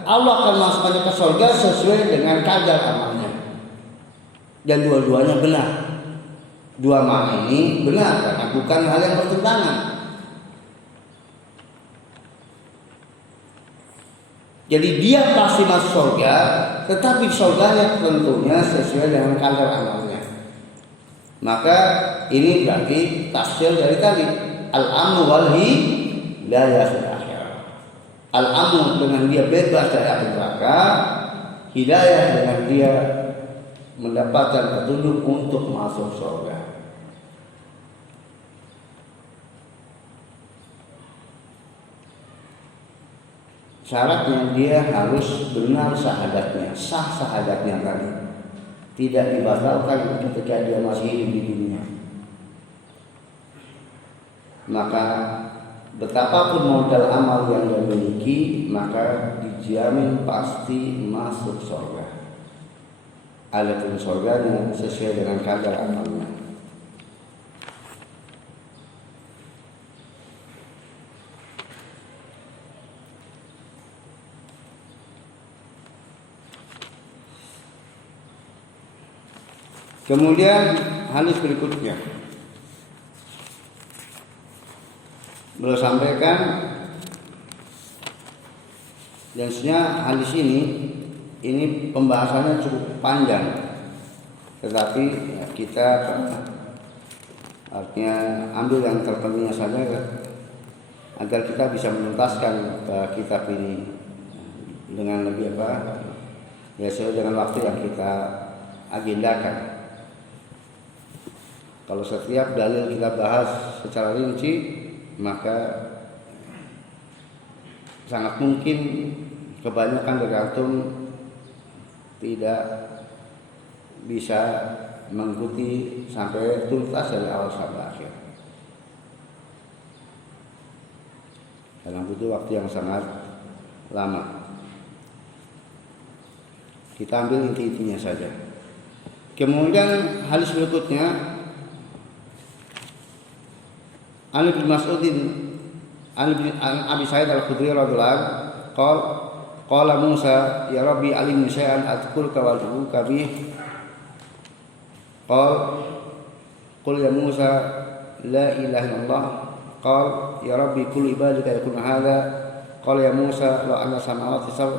Allah akan masukkannya ke surga sesuai dengan kadar amalnya. Dan dua-duanya benar. Dua makna ini benar karena bukan hal yang bertentangan. Jadi dia pasti masuk surga, tetapi surganya tentunya sesuai dengan kadar amalnya. Maka ini berarti tafsir dari tadi al-amnu wal hidayah fil akhirah. Al-amnu dengan dia bebas dari api neraka, hidayah dengan dia mendapatkan petunjuk untuk masuk surga. Syaratnya dia harus benar syahadatnya, sah syahadatnya tadi, tidak dibatalkan ketika dia masih hidup di dunia. Maka betapapun modal amal yang dia miliki, maka dijamin pasti masuk surga. Adapun surganya sesuai dengan kadar amalnya. Kemudian hadis berikutnya beliau sampaikan, dan sebenarnya hadis ini pembahasannya cukup panjang, tetapi ya, kita artinya ambil yang terpentingnya saja agar kita bisa menuntaskan kitab ini dengan lebih ya sesuai dengan waktu yang kita agendakan. Kalau setiap dalil kita bahas secara rinci, maka sangat mungkin kebanyakan dari antum tidak bisa mengikuti sampai tuntas dari awal sampai akhir. Dalam butuh waktu yang sangat lama. Kita ambil inti-intinya saja. Kemudian hadis berikutnya, An Ibnu Mas'udin an Abi Sa'id Al-Khudri radhiyallahu anhu qala Musa ya Rabbi alimni syai'an adhkuruka wa ad'uka bih qul ya Musa la ilaha illallah qala ya Rabbi kullu ibadika yakunu hadha qala ya Musa la anna samawati sab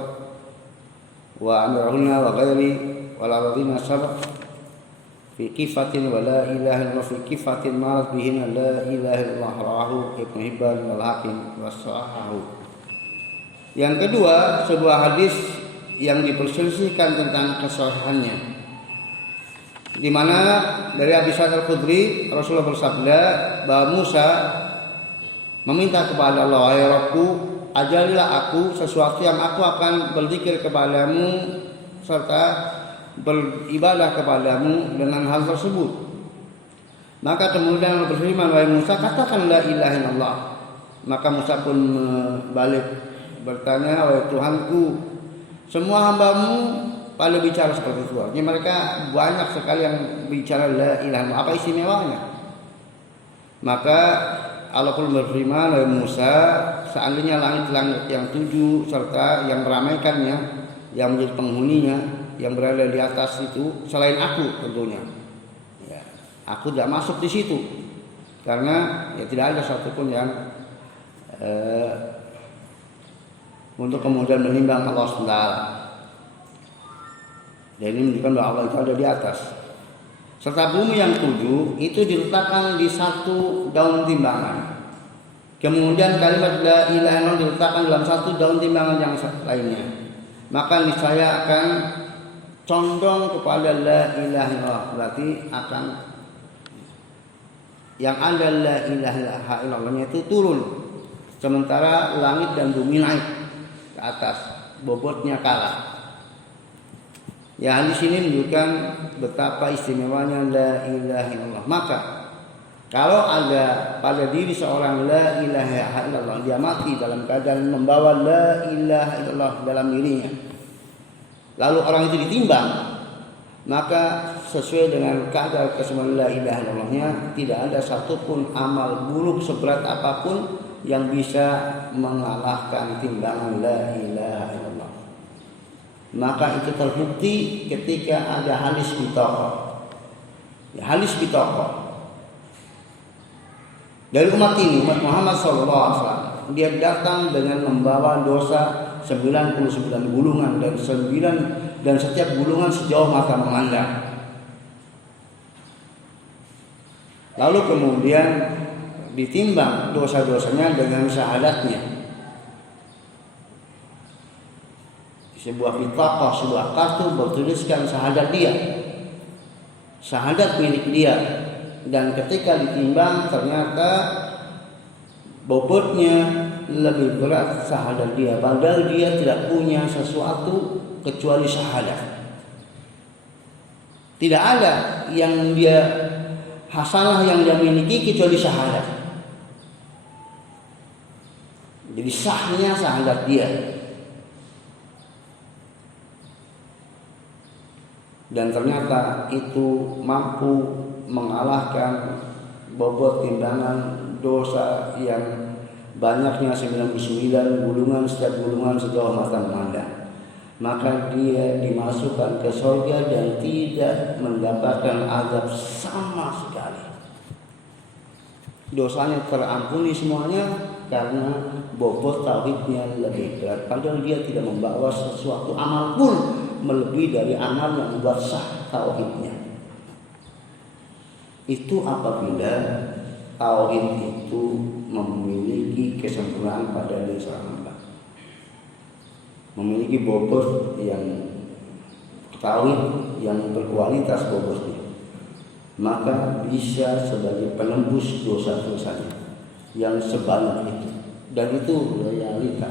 wa amrahunna wa ghairi wa la radina sab fi kifatin wa la ilaha illallah fi kifatin marat bihin la ilaha illallah rawahu Ibnu Hibban wal Hakim wasahahu. Yang kedua, sebuah hadis yang diperselisihkan tentang kesahihannya, di mana dari Abi Sa'id Al-Khudri Rasulullah bersabda bahwa Musa meminta kepada Allah, "Wahai Rabbku, ajalilah aku sesuatu yang aku akan berzikir kepadamu serta beribadah kepadamu dengan hal tersebut." Maka kemudian Allah berfirman, "Wahai Musa, katakan la ilaha illallah." Maka Musa pun balik bertanya, "Wahai Tuhanku, semua hambamu pada bicara seperti itu." Jadi mereka banyak sekali yang bicara la ilaha illallah. Apa istimewanya? Maka Allah pun berfirman, "Wahai Musa, seandainya langit-langit yang 7 serta yang meramaikannya, yang menjadi penghuninya, yang berada di atas itu selain aku tentunya, ya, Aku tidak masuk di situ karena ya tidak ada satupun yang untuk kemudian menimbang Allah SWT. Dan ini menunjukkan bahwa Allah itu ada di atas. Serta bumi yang 7 itu diletakkan di satu daun timbangan. Kemudian kalimat la ilaha illallah diletakkan dalam satu daun timbangan yang lainnya. Maka niscaya akan condong kepada la ilaha illallah. Berarti akan yang ada la ilaha illallahnya itu turun. Sementara langit dan bumi naik ke atas, bobotnya kalah. Ya, di sini menunjukkan betapa istimewanya la ilaha illallah. Maka kalau ada pada diri seorang la ilaha illallah, dia mati dalam keadaan membawa la ilaha illallah dalam dirinya, lalu orang itu ditimbang, maka sesuai dengan kadar kesemuan la ilaha illallahnya, tidak ada satupun amal buruk seberat apapun yang bisa mengalahkan timbangan la ilaha illallah. Maka itu terbukti ketika ada hadis bitaqah. Ya, hadis bitaqah dari umat ini, umat Muhammad SAW. Dia datang dengan membawa dosa 99 gulungan dan setiap gulungan sejauh mata memandang. Lalu kemudian ditimbang dosa-dosanya dengan syahadatnya. Sebuah bitaqah, sebuah kartu bertuliskan syahadat dia, syahadat milik dia. Dan ketika ditimbang ternyata bobotnya lebih berat syahadat dia, padahal dia tidak punya sesuatu kecuali syahadat. Tidak ada yang dia hasanah yang dia miliki kecuali syahadat. Jadi sahnya syahadat dia. Dan ternyata itu mampu mengalahkan bobot timbangan dosa yang banyaknya 99 gulungan, setiap gulungan sejauh mata memandang. Maka dia dimasukkan ke surga dan tidak mendapatkan azab sama sekali. Dosanya terampuni semuanya karena bobot tauhidnya lebih berat. Padahal dia tidak membawa sesuatu amal pun melebihi dari amal yang membuat sah tauhidnya. Itu apabila tauhid itu memiliki kesempurnaan pada diri seorang hamba, memiliki bobot yang tauhid yang berkualitas bobotnya, maka bisa sebagai penembus dosa-dosanya yang sebanyak itu. Dan itu realita,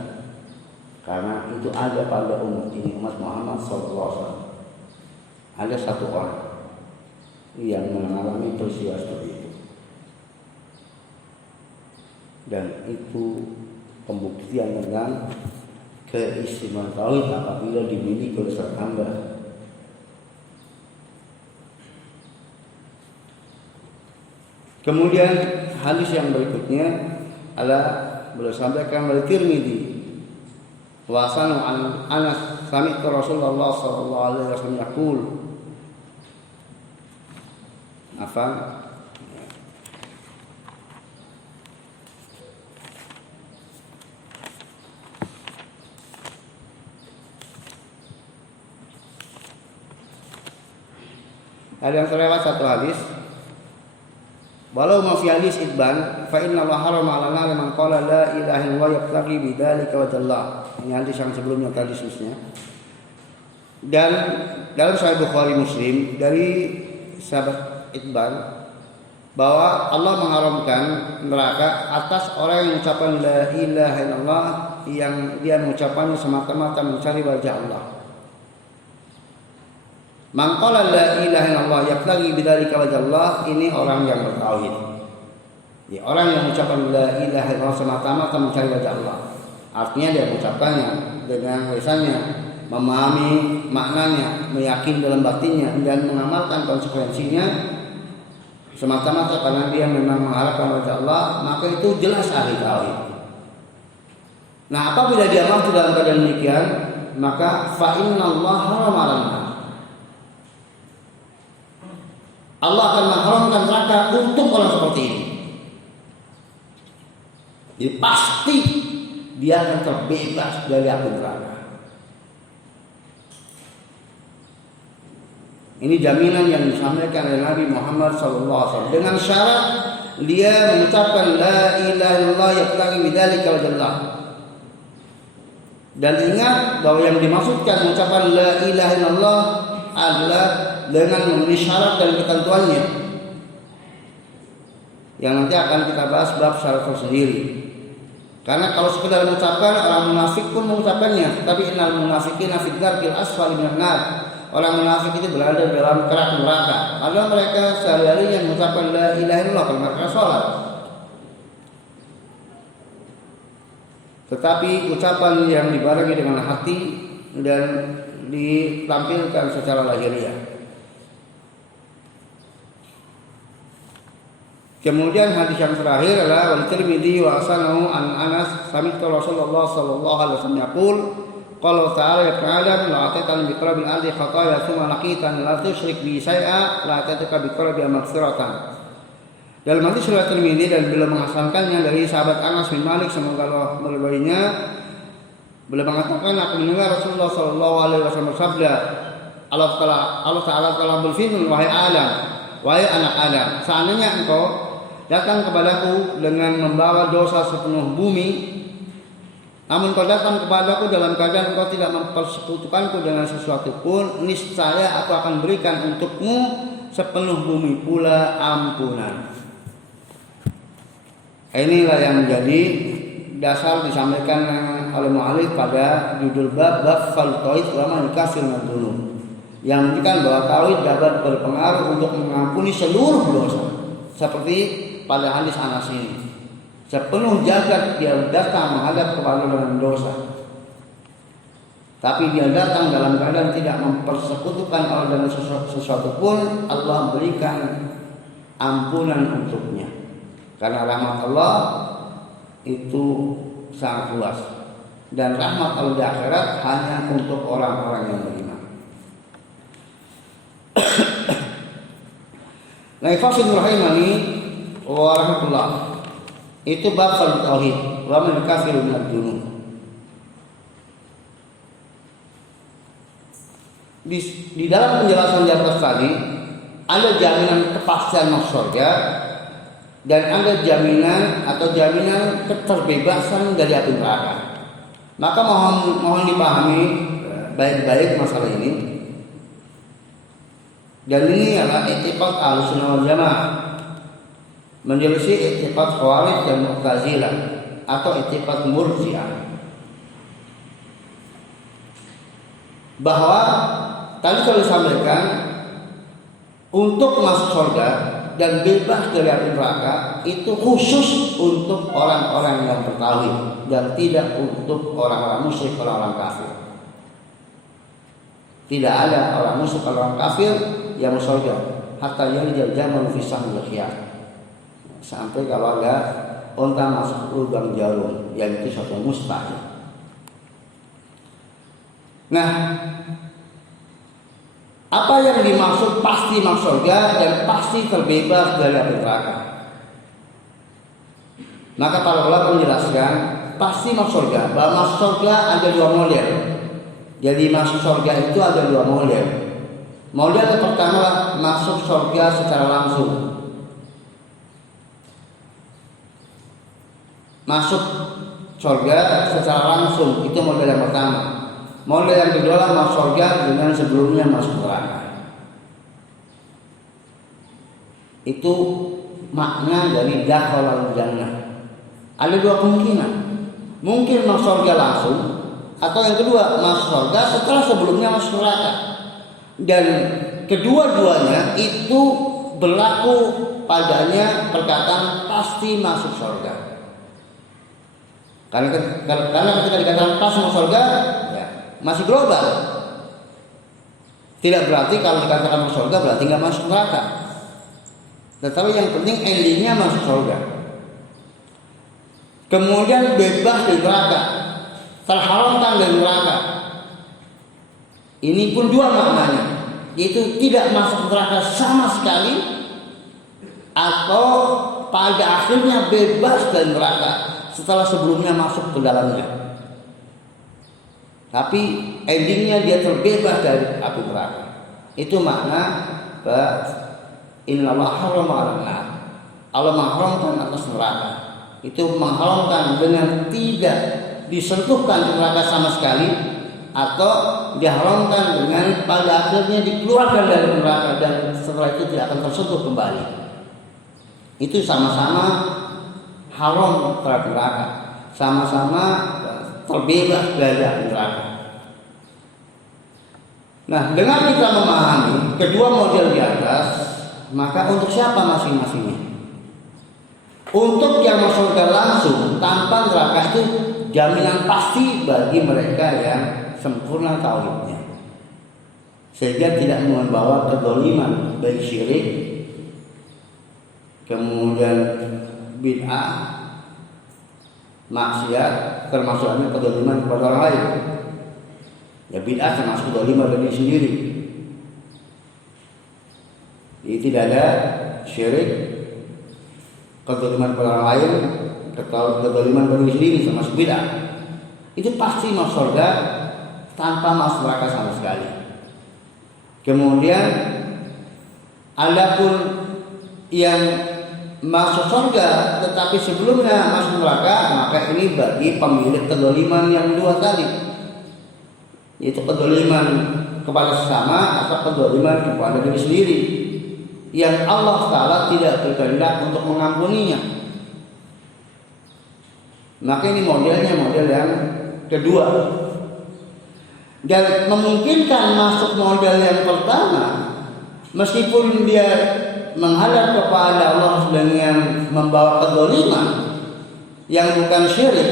karena itu ada pada umat ini, umat Muhammad SAW. Ada satu orang yang mengalami peristiwa seperti itu, dan itu pembuktian tentang keistimewaan tauhid apabila dimiliki oleh seorang hamba. Kemudian hadis yang berikutnya adalah beliau sampaikan oleh Tirmidzi, wa sanu an Anas sami'tu Rasulullah sallallahu alaihi wasallam yaqul. Ada yang terlewat satu hadis. Walau ma fi hadis Ibn fa inna Allah harama 'alana liman qala la ilaha illallah yaqtaqi bidzalika wajhallah. Ini hadis yang sebelumnya tadi susnya. Dan dalam Sahih Bukhari Muslim dari sahabat Iqbal bahwa Allah mengharamkan neraka atas orang yang mengucapkan la ilaha illallah yang dia mengucapkannya semata-mata mencari wajah Allah. Man qala la ilaha illallah yaqtaghi bidzalika wajh Allah, ini orang yang bertauhid. Ya, orang yang mengucapkan la ilaha illallah semata-mata mencari wajah Allah. Artinya dia mengucapkannya dengan lisannya, memahami maknanya, meyakini dalam batinnya dan mengamalkan konsekuensinya semata-mata karena dia memang mengharapkan wajah Allah, maka itu jelas ahli tauhid. Nah, apabila dia mati dalam keadaan demikian, maka fa innallaha harama 'alana. Allah akan mengharamkan neraka untuk orang seperti ini. Jadi pasti dia akan terbebas dari api neraka. Ini jaminan yang disampaikan oleh Nabi Muhammad SAW dengan syarat dia mengucapkan la ilaha illallah yaqtadi bidzalikal jannah. Dan ingat bahwa yang dimaksudkan mengucapkan la ilaha illallah adalah dengan memenuhi syarat dan ketentuannya, yang nanti akan kita bahas bab syarat tersendiri. Karena kalau sekedar mengucapkan, orang munafik pun mengucapkannya, tapi innal munafiqina fid darkil asfali minan nar. Orang munafik itu berada dalam kerak neraka. Padahal mereka sehari-harinya mengucapkan la ilaha illallah kalau mereka sholat. Tetapi ucapan yang dibarengi dengan hati dan ditampilkan secara lahiriah. Kemudian hadis yang terakhir adalah wal Tirmidzi wa asanahu an Anas sami'tu Rasulullah sallallahu alaihi wasallam yaqul qala ta'ala ya Adam la atatan bi qarabil ardi khataya thumma laqitan la tusyrik bi syai'a la atatuka bi qarabi maghfiratan. Dalam hadis riwayat Tirmidzi dan beliau menghasankannya dari sahabat Anas bin Malik semoga Allah meridhoinya, beliau mengatakan aku mendengar Rasulullah sallallahu alaihi wasallam bersabda, Allah Ta'ala telah berfirman, wahai Adam, wahai anak Adam, seandainya engkau datang kepadaku dengan membawa dosa sepenuh bumi, namun kau datang kepadaku dalam keadaan engkau tidak mempersekutukanku dengan sesuatu pun, niscaya aku akan berikan untukmu sepenuh bumi pula ampunan. Inilah yang menjadi dasar disampaikan oleh mu'alif pada judul bab fal tauhid wa man kafir madunun, yang menunjukkan bahwa tauhid dapat berpengaruh untuk mengampuni seluruh dosa, seperti pada hadis Anas ini. Sepenuh jagat dia datang menghadap kepada dengan dosa, tapi dia datang dalam keadaan tidak mempersekutukan Allah dengan sesuatu pun, Allah berikan ampunan untuknya. Karena rahmat Allah itu sangat luas, dan rahmat Allah di akhirat hanya untuk orang-orang yang beriman. Nah, fasidul rahimani wa rahmatullah, itu bab tauhid wa man kafiru minad dunub. Di dalam penjelasan di atas tadi ada jaminan kepastian masuk surga dan ada jaminan keterbebasan dari api neraka. Maka mohon dipahami baik-baik masalah ini. Dan ini adalah i'tiqad Ahlussunnah wal Jamaah, menyelisih i'tiqad Khawarij dan Mu'tazilah atau i'tiqad Murji'ah. Bahwa tadi saya sampaikan untuk masuk surga dan bebas dari api neraka itu khusus untuk orang-orang yang bertauhid dan tidak untuk orang-orang musyrik, orang-orang kafir. Tidak ada orang musyrik, orang kafir yang masuk surga hatta yalijal jamal fi sahmil khiyar, sampai kalau ada unta masuk lubang jarum, yaitu suatu mustahil. Nah, apa yang dimaksud pasti masuk surga dan pasti terbebas dari api neraka? Maka para ulama menjelaskan pasti masuk surga, bahwa masuk surga ada dua model. Jadi masuk surga itu ada dua model. Model yang pertama masuk surga secara langsung. Masuk surga secara langsung itu model yang pertama. Model yang kedua masuk surga dengan sebelumnya masuk neraka. Itu makna dari dakhalal jannah. Ada dua kemungkinan. Mungkin masuk surga langsung, atau yang kedua masuk surga setelah sebelumnya masuk neraka. Dan kedua-duanya itu berlaku padanya perkataan pasti masuk surga. Karena ketika dikatakan pasti masuk surga, ya, masih global. Tidak berarti kalau dikatakan masuk surga berarti nggak masuk neraka. Tetapi yang penting endingnya masuk surga. Kemudian bebas dari neraka, terharamkan dari neraka. Ini pun dua maknanya. yaitu tidak masuk neraka sama sekali, atau pada akhirnya bebas dari neraka setelah sebelumnya masuk ke dalamnya, tapi endingnya dia terbebas dari api neraka. Itu makna innallaha harrama 'alan nar. Allah mengharamkan atas neraka. Itu mengharamkan dengan tidak disentuhkan neraka sama sekali, atau diharamkan dengan pada akhirnya dikeluarkan dari neraka dan setelah itu tidak akan tersentuh kembali. Itu sama-sama haram terhadap neraka, sama-sama terbebas dari neraka. Nah, dengan kita memahami kedua model di atas, maka untuk siapa masing-masingnya? Untuk yang masuk surga langsung tanpa neraka itu jaminan pasti bagi mereka yang sempurna tauhidnya, sehingga tidak membawa kedoliman baik syirik, kemudian bid'ah, maksiat, termasuknya kedoliman kepada orang lain. Ya, bid'ah termasuk kedoliman bagi diri sendiri. Jadi tidak ada syirik, kedoliman kepada orang lain, kedoliman bagi diri sendiri termasuk bid'ah. Itu pasti masuk surga tanpa masuk neraka sama sekali. Kemudian adapun yang masuk surga tetapi sebelumnya masuk neraka, maka ini bagi pemilik kedoliman yang dua tadi, yaitu kedoliman kepada sesama atau kedoliman kepada diri sendiri, yang Allah Ta'ala tidak berkehendak untuk mengampuninya. Maka ini modelnya model yang kedua. Dan memungkinkan masuk model yang pertama, meskipun dia menghadap kepada Allah dengan membawa kedoliman yang bukan syirik,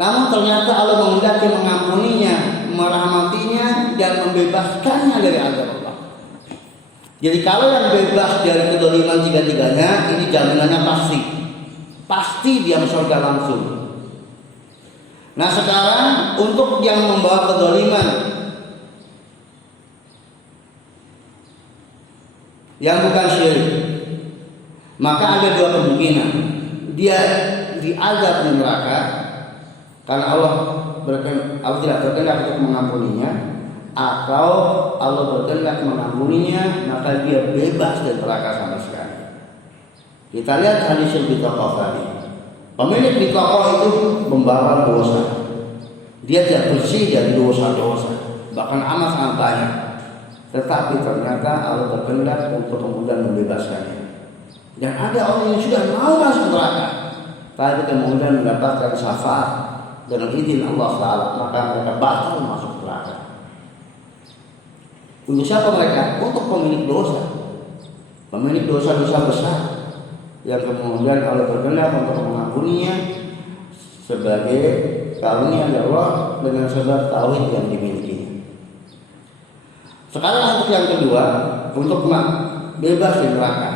namun ternyata Allah menghendaki mengampuninya, merahmatinya, dan membebaskannya dari azab Allah. Jadi kalau yang bebas dari kedoliman tiga-tiganya, ini jaminannya pasti dia masuk surga langsung. Nah, sekarang untuk yang membawa kedoliman yang bukan syirik, maka ada dua kemungkinan. Dia diazab di neraka karena Allah tidak berkehendak untuk mengampuninya, atau Allah berkehendak mengampuninya, maka dia bebas dari neraka sama sekali. Kita lihat hadis bitaqah tadi. Pemilik bitaqah itu membawa dosa. Dia tidak bersih dari dosa-dosa, bahkan amat sangat banyak. Tetapi ternyata Allah berkehendak untuk kemudian membebaskannya. Dan ada orang yang sudah mau masuk neraka, tapi kemudian mendapatkan syafaat dengan izin Allah Ta'ala, maka mereka batal masuk neraka. Untuk siapa mereka? Untuk pemilik dosa, pemilik dosa-dosa besar, yang kemudian Allah berkehendak untuk mengampuninya sebagai karunia dari Allah dengan sebab tauhid yang dimiliki. Sekarang untuk yang kedua, untuk bebas dari neraka.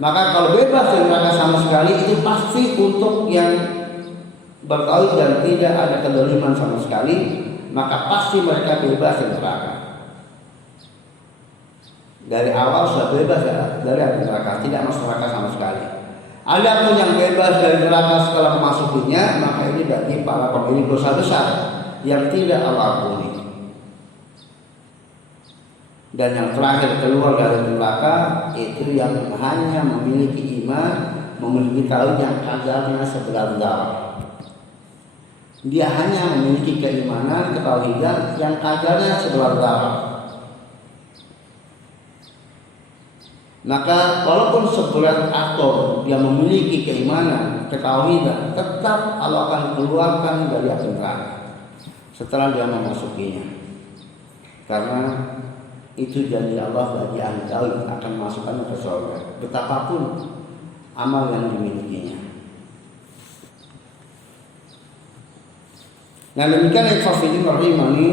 Maka kalau bebas dari neraka sama sekali, itu pasti untuk yang bertauhid dan tidak ada kedoliman sama sekali, maka pasti mereka bebas dari neraka. Dari awal sudah bebas dari neraka, tidak masuk neraka sama sekali. Adapun yang bebas dari neraka setelah memasukinya, maka ini bagi para pemilik dosa besar yang tidak Allah ampuni. Dan yang terakhir keluar dari neraka itu yang hanya memiliki iman, memiliki tauhid yang kadarnya sebelah darah. Dia hanya memiliki keimanan, ketauhidan yang kadarnya sebelah darah. Maka walaupun seberat atom dia memiliki keimanan, ketauhidan, tetap Allah akan keluarkan dari api neraka setelah dia memasukinya. Karena itu janji Allah bagi ahli tauhid akan masukkannya ke surga, betapapun amal yang dimilikinya. Nah, demikian ikhwafidin rahimani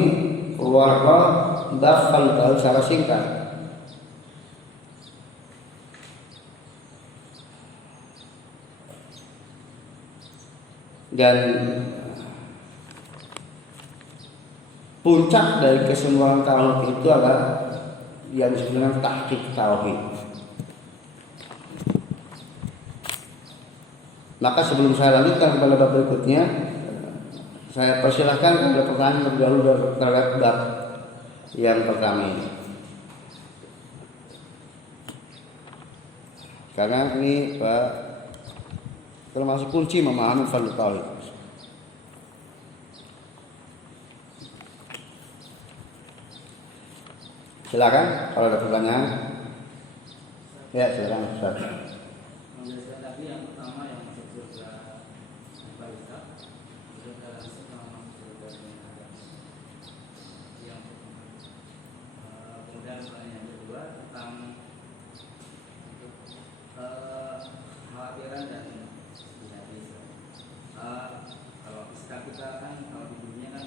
warga bafal tahu secara singkat. Dan puncak dari kesembuhan tauhid itu adalah yang disebut dengan tahqiq tauhid. Maka sebelum saya lanjutkan kepada bab berikutnya, saya persilahkan ada pertanyaan terlebih dahulu terhadap bab yang pertama ini. Karena ini Pak termasuk kunci memahami fardhu tauhid. Silakan kalau ada pertanyaan. Ya, silakan Ustaz. Tadi yang pertama yang masuk surga barista, surga langsung masuk surga yang kemudian pertanyaan yang kedua tentang kekhawatiran dan hadis. Kalau sikap kita kan kalau di dunia kan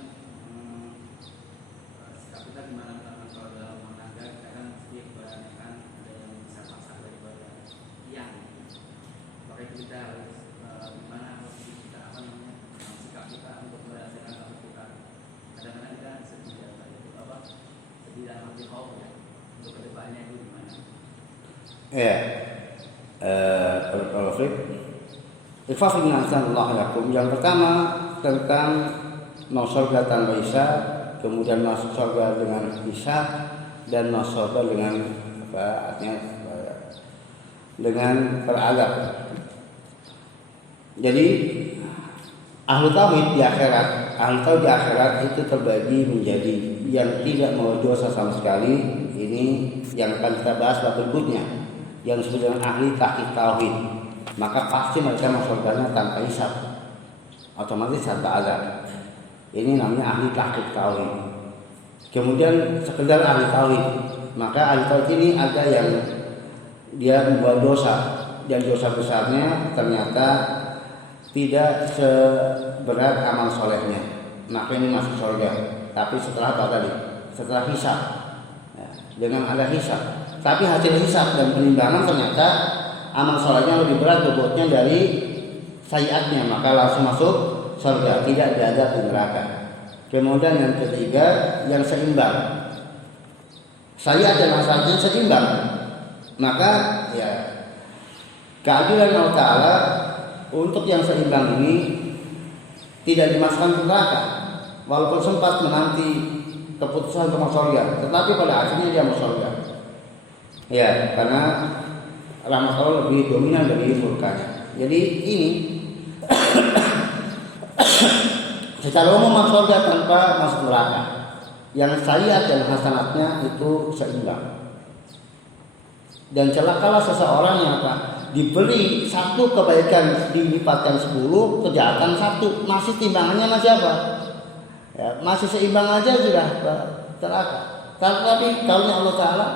sikap kita gimana kalau dalam rumah tangga kita kan mesti kebanyakan ada yang bisa paksa daripada yang makanya kita harus gimana kita sikap kita untuk merasakan kalau kita kadang-kadang kita sedih sedih dalam hati kau ya untuk kedepannya itu gimana? Ya, Profik. Ikhfaf min Allah lakum. Yang pertama tentang masuk surga tanpa hisab, kemudian masuk surga dengan hisab dan masuk surga dengan artinya dengan beradab. Jadi ahlu tauhid di akhirat itu terbagi menjadi yang tidak mau dosa sama sekali. Ini yang akan kita bahas bab berikutnya, yang disebut dengan ahli tahqiq tauhid. Maka pasti mereka masuk surganya tanpa hisab, otomatis tanpa azab. Ini namanya ahli tahqiq tauhid. Kemudian sekedar ahli tauhid, maka ahli tauhid ini ada yang dia membuat dosa dan dosa besarnya ternyata tidak seberat amal solehnya, maka ini masuk surga. Tapi setelah apa tadi? Setelah hisab, ya, dengan ada hisab. Tapi hasil hisab dan penimbangan ternyata amal solehnya lebih berat bobotnya dari sayiatnya, maka langsung masuk surga, tidak ada di neraka. Kemudian yang ketiga yang seimbang, sayiat dan hasanatnya seimbang, maka ya keadilan Allah Ta'ala untuk yang seimbang ini tidak dimasukkan ke neraka, walaupun sempat menanti keputusan untuk masuk surga, tetapi pada akhirnya dia masuk surga. Ya, karena rahmat Allah lebih dominan dari murkanya. Jadi ini secara umum masuk surga tanpa masuk neraka. Yang sayiat dan hasanatnya itu seimbang. Dan celakalah seseorang yang diberi satu kebaikan dilipatkan 10, kejahatan 1, masih timbangannya masih apa? Ya, masih seimbang aja sudah celaka. Tapi kalau Allah Ta'ala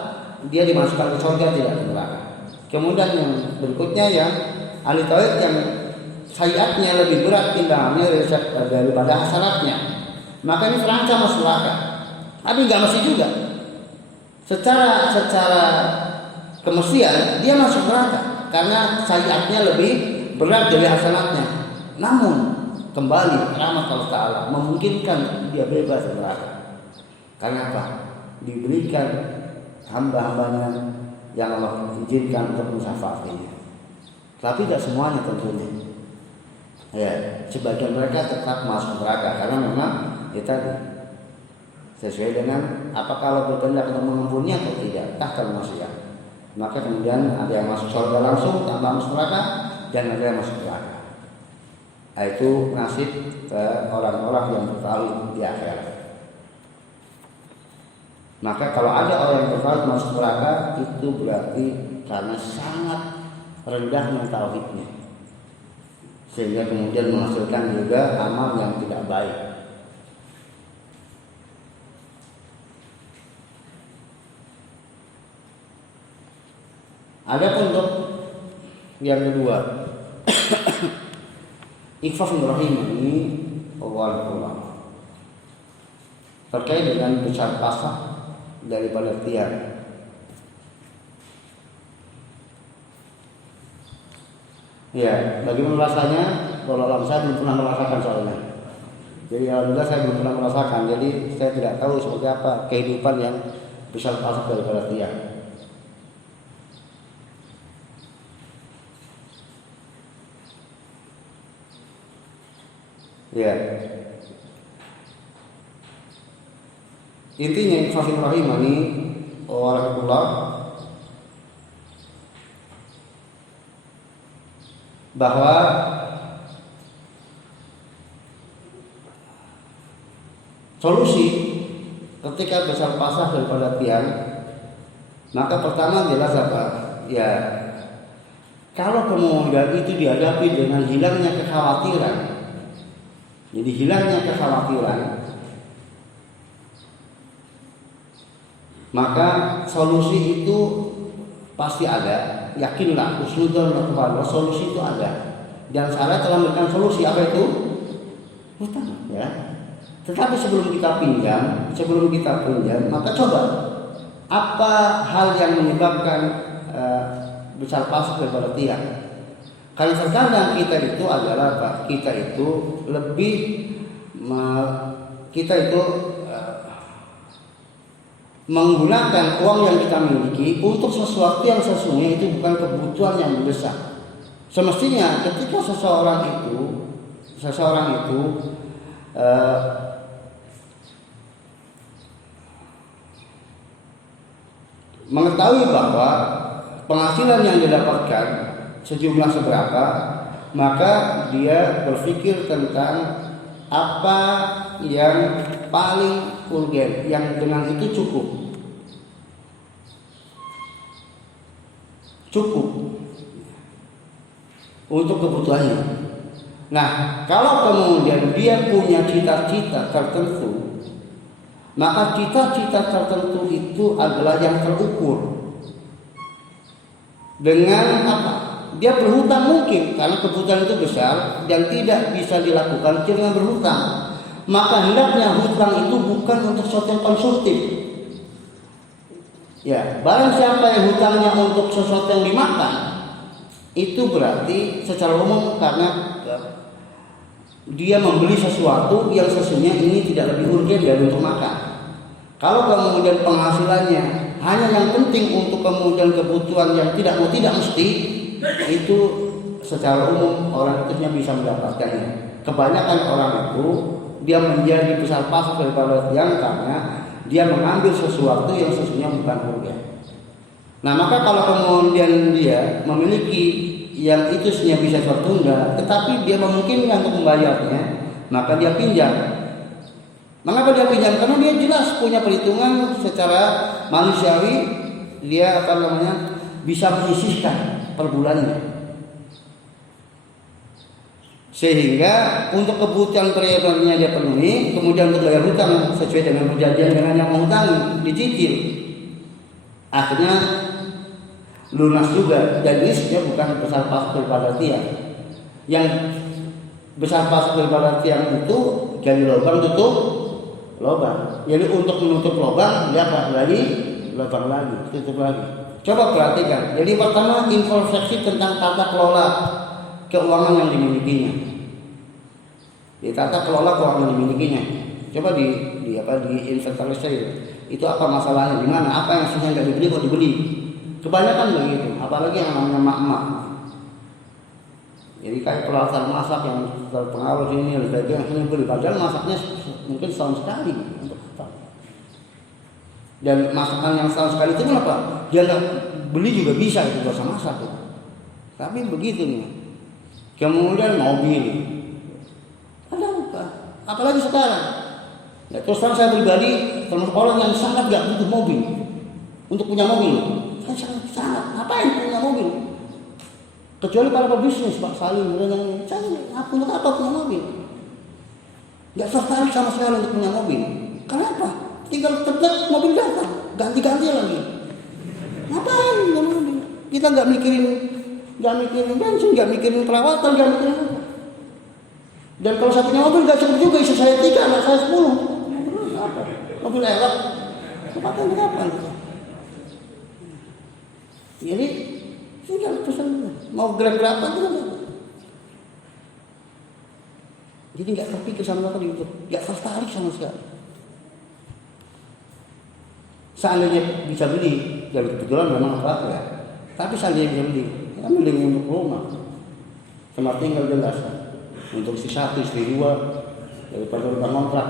dia dimasukkan ke surga, tidak ke neraka. Kemudian yang berikutnya yang ahli tauhid yang sayiatnya lebih berat timbangannya daripada hasanatnya, maka ini terancam masuk neraka. Tapi nggak mesti juga. Secara kemestian dia masuk neraka karena sayiatnya lebih berat dari hasanatnya. Namun kembali rahmat Allah Ta'ala memungkinkan dia bebas dari neraka. Karena apa? Diberikan hamba-hambanya yang Allah izinkan untuk mensyafaatinya. Tapi tidak semuanya tentunya. Ya, sebagian mereka tetap masuk neraka karena memang kita sesuai dengan apakah Allah berkehendak untuk mengampuninya atau tidak, kalau masih ya. Maka kemudian ada yang masuk surga langsung tanpa masuk neraka dan ada yang masuk neraka. Itu nasib orang-orang yang bertauhid di akhirat. Maka kalau ada orang yang bertauhid masuk neraka, itu berarti karena sangat rendahnya tauhidnya, sehingga kemudian menghasilkan juga amal yang tidak baik. Adapun untuk yang kedua, ikhfaf rahim ini Allah terkait dengan besar pasak daripada tiang. Ya, bagaimana rasanya? Kalau saya belum pernah merasakan soalnya. Jadi alhamdulillah saya belum pernah merasakan. Jadi saya tidak tahu seperti apa kehidupan yang besar pasak daripada tiang. Ya. Intinya Ikhwan rahimani wa rahmatullah, bahwa solusi ketika besar pasak daripada tiang, maka pertama jelas apa? Ya, kalau kemudian itu dihadapi dengan hilangnya kekhawatiran, jadi hilangnya kekhawatiran, maka solusi itu pasti ada. Yakinlah, husnudzon kepada solusi itu ada. Dan saya telah memberikan solusi, apa itu? Hutang, ya. Tetapi sebelum kita pinjam, maka coba apa hal yang menyebabkan besar pasak daripada tiang. Karena terkadang kita itu adalah apa? Kita itu menggunakan uang yang kita miliki untuk sesuatu yang sesungguhnya itu bukan kebutuhan yang mendesak. Semestinya ketika seseorang itu mengetahui bahwa penghasilan yang didapatkan sejumlah seberapa, maka dia berpikir tentang apa yang paling urgen, yang dengan itu cukup untuk kebutuhannya. Nah, kalau kemudian dia punya cita-cita tertentu, maka cita-cita tertentu itu adalah yang terukur dengan apa? Dia berhutang mungkin karena kebutuhan itu besar dan tidak bisa dilakukan dengan berhutang. Maka hendaknya hutang itu bukan untuk sesuatu yang konsumtif. Ya, barang siapa yang hutangnya untuk sesuatu yang dimakan, itu berarti secara umum karena dia membeli sesuatu yang sesungguhnya ini tidak lebih urgen dari untuk makan. Kalau kemudian penghasilannya hanya yang penting untuk kemudian kebutuhan yang tidak mesti, itu secara umum orang itu hanya bisa mendapatkannya. Kebanyakan orang itu dia menjadi besar pasak daripada tiang karena dia mengambil sesuatu yang sesungguhnya bukan urgen. Nah, maka kalau kemudian dia memiliki yang itu sebenarnya bisa tertunda, tetapi dia memungkinkan untuk membayarnya, maka dia pinjam. Mengapa dia pinjam? Karena dia jelas punya perhitungan secara manusiawi, dia bisa menyisihkan per bulannya. Sehingga untuk kebutuhan periodenya dia penuhi, kemudian untuk bayar hutang sesuai dengan perjanjian dengan yang menghutangi, dicicil. Akhirnya lunas juga, dan ini sebenarnya bukan besar pasak daripada tiang. Yang besar pasak daripada tiang itu gali lubang tutup lubang. Jadi untuk menutup lubang dia lagi lubang lagi, tutup lagi. Coba perhatikan. Jadi pertama introspeksi tentang tata kelola keuangan yang dimilikinya. Di tata kelola keuangan yang dimilikinya. Coba di inventarisir. Itu apa masalahnya? Di mana? Apa yang sebenarnya nggak dibeli kok dibeli? Kebanyakan begitu. Apalagi yang namanya mak-mak. Jadi kayak peralatan masak yang terpengaruh ini lebih yang sering beli. Padahal masaknya mungkin setahun sekali untuk dan masakan yang setahun sekali itu kenapa? Dia nggak beli juga bisa itu dosa masak. Tapi begitu nih. Kemudian mobil. Ada apa? Apalagi sekarang. Ya, terus terang saya pribadi termasuk orang yang sangat nggak butuh mobil untuk punya mobil. Saya sangat ngapain punya mobil? Kecuali para pebisnis, Pak Salim dan yang saya untuk apa punya mobil? Nggak tertarik sama sekali untuk punya mobil. Kenapa? Tinggal tetap mobil datang, ganti-ganti lagi. Ngapain punya mobil? Kita nggak mikirin bensin, nggak mikirin perawatan, nggak mikirin apa. Dan kalau saya punya mobil nggak cukup juga, istri saya 3, anak saya 10. Apa? Mobil elok. Kapan? Jadi tinggal pesan mau gerak berapa itu kan. Jadi nggak terpikir sama sekali, nggak tertarik sama sekali. Seandainya bisa beli, dan kebetulan memang apa ya. Tapi seandainya bisa beli, ya mending untuk rumah. Tempat tinggal jelas. Untuk istri satu, istri dua, daripada rumah kontrak.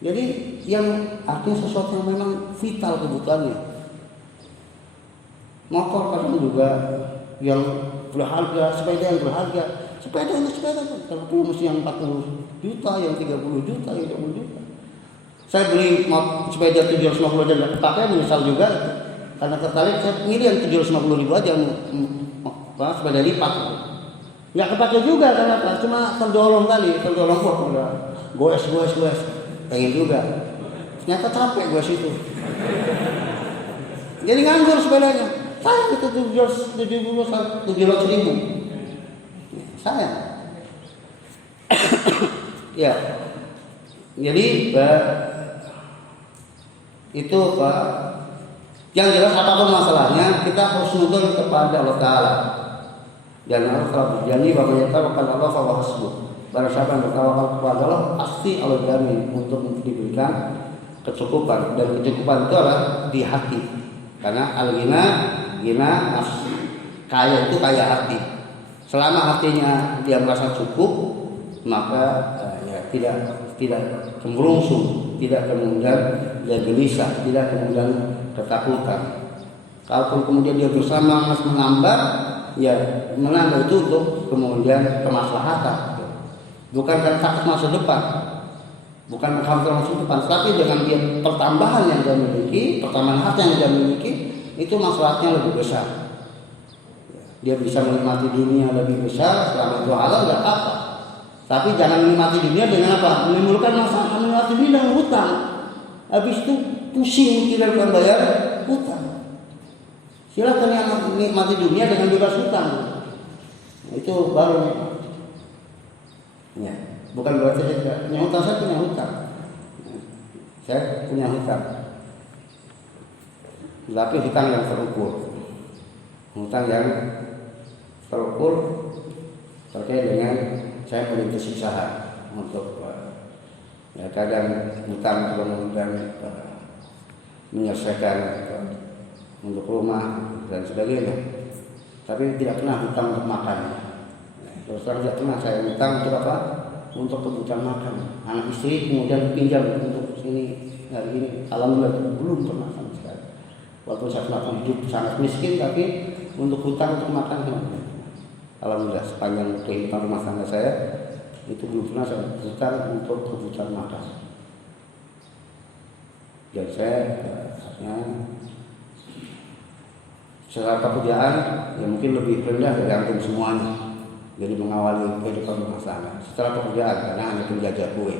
Jadi yang artinya sesuatu yang memang vital kebutuhannya. Motor kadang juga yang berharga, sepeda yang berharga. Sepeda. Kalau mesti yang 40 juta, yang 30 juta, yang 20 juta. Saya beli sepeda 750 aja nggak kepake, menyesal juga. Karena tertarik, saya pilih yang 750.000 aja, sepeda lipat. Nggak kepake juga, karena apa? Cuma terdorong kok udah goes. Pengen juga. Ternyata capek gue situ. Jadi nganggur sepedanya. Saya itu 700.000. Saya. Ya. Jadi itu Pak. Yang jelas apapun masalahnya, kita harus nurut kepada Allah Taala. Dan Allah telah berjanji bahwa kita akan Allah fa hasbuh. Barang siapa yang bertawakal kepada Allah, pasti Allah jamin untuk diberikan kecukupan. Dan kecukupan itu adalah di hati. Karena al-ghina, nafs. Kaya itu kaya hati. Selama hatinya dia merasa cukup, maka tidak kemerungsung, tidak kemudian dia gelisah, tidak kemudian ketakutan. Kalaupun kemudian dia bersama menambah, ya menambah itu untuk kemudian kemaslahatan. Bukan karena takut masa depan, bukan khawatir masa depan, tapi dengan dia pertambahan yang dia miliki, pertambahan harta yang dia miliki, itu masalahnya lebih besar. Dia bisa menikmati dunia lebih besar, selama itu halal nggak apa. Tapi jangan menikmati dunia dengan apa? Menimbulkan masalah, menikmati dunia dengan hutang. Habis itu pusing tidak akan bayar hutang. Silakan yang menikmati dunia dengan bebas hutang. Itu baru. Ya, bukan berarti saya punya hutang, saya punya hutang. Saya punya hutang. Tapi hutang yang terukur. Hutang yang terukur terkait dengan saya merintis usaha untuk ya kadang hutang kemudian menyelesaikan untuk rumah dan sebagainya. Tapi tidak pernah hutang untuk makan. Terus terang tidak pernah saya hutang untuk apa? Untuk kebutuhan makan. Anak istri kemudian pinjam untuk sini hari ini. Alhamdulillah belum pernah sama sekali. Walaupun saya pernah hidup sangat miskin, tapi untuk hutang untuk makan alhamdulillah sepanjang kehidupan rumah tangga saya itu belum pernah saya hutang untuk kebutuhan makan. Dan saya secara pekerjaan ya mungkin lebih rendah dari antum semuanya. Jadi mengawali kehidupan rumah tangga secara pekerjaan karena hanya penjaga kue.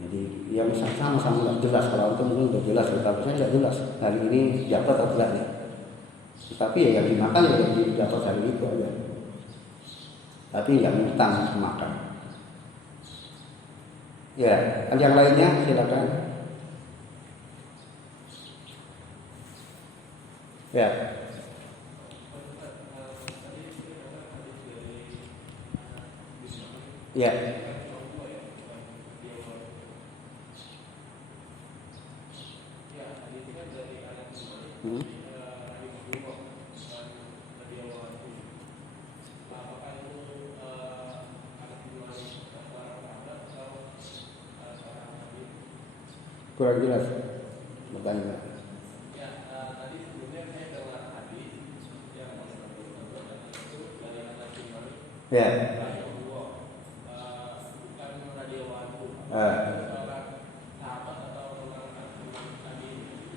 Jadi yang sama-sama nggak jelas, kalau antum mungkin udah jelas, tapi saya nggak jelas hari ini dapat atau tidaknya. Tapi ya yang dimakan ya yang dapat hari itu aja. Tapi yang utang untuk makan. Ya, yang lainnya silakan. Ya. Ya. Kurang jelas bertanya. Ya.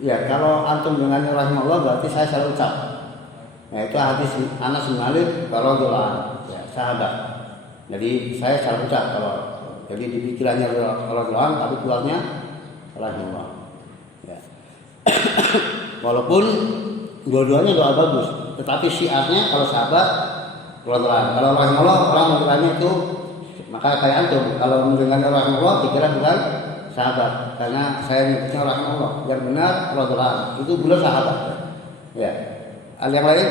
Ya, kalau antum dengan rahimahullah berarti saya selalu ucap. Ya, itu hadis Anas bin Malik radhiyallahu ya, sahabat. Jadi saya selalu ucap kalau jadi di pikirannya radhiyallahu tapi keluarnya rahimahullah. Ya. Walaupun dua-duanya doa bagus, tetapi syiarnya kalau sahabat radhiyallahu. Kalau rahimahullah orang mengenalnya itu maka kayak antum kalau mendengar rahimahullah dikira bukan sahabat karena saya nyebutnya rahimahullah yang benar radhiyallahu itu benar sahabat. Ya. Ada yang lain?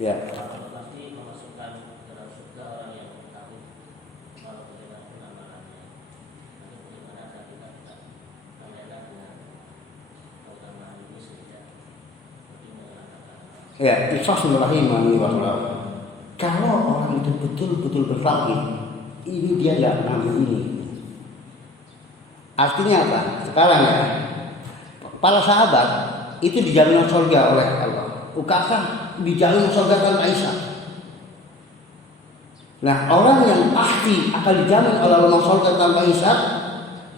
Ya. Ya, ikhlas rahimani wa kalau orang itu betul-betul bertauhid, ini dia nggak ngambil ini. Artinya apa? Sekarang ya, para sahabat itu dijamin surga oleh Allah. Ukasah dijamin surga tanpa hisab. Nah, orang yang pasti akan dijamin oleh Allah surga tanpa hisab,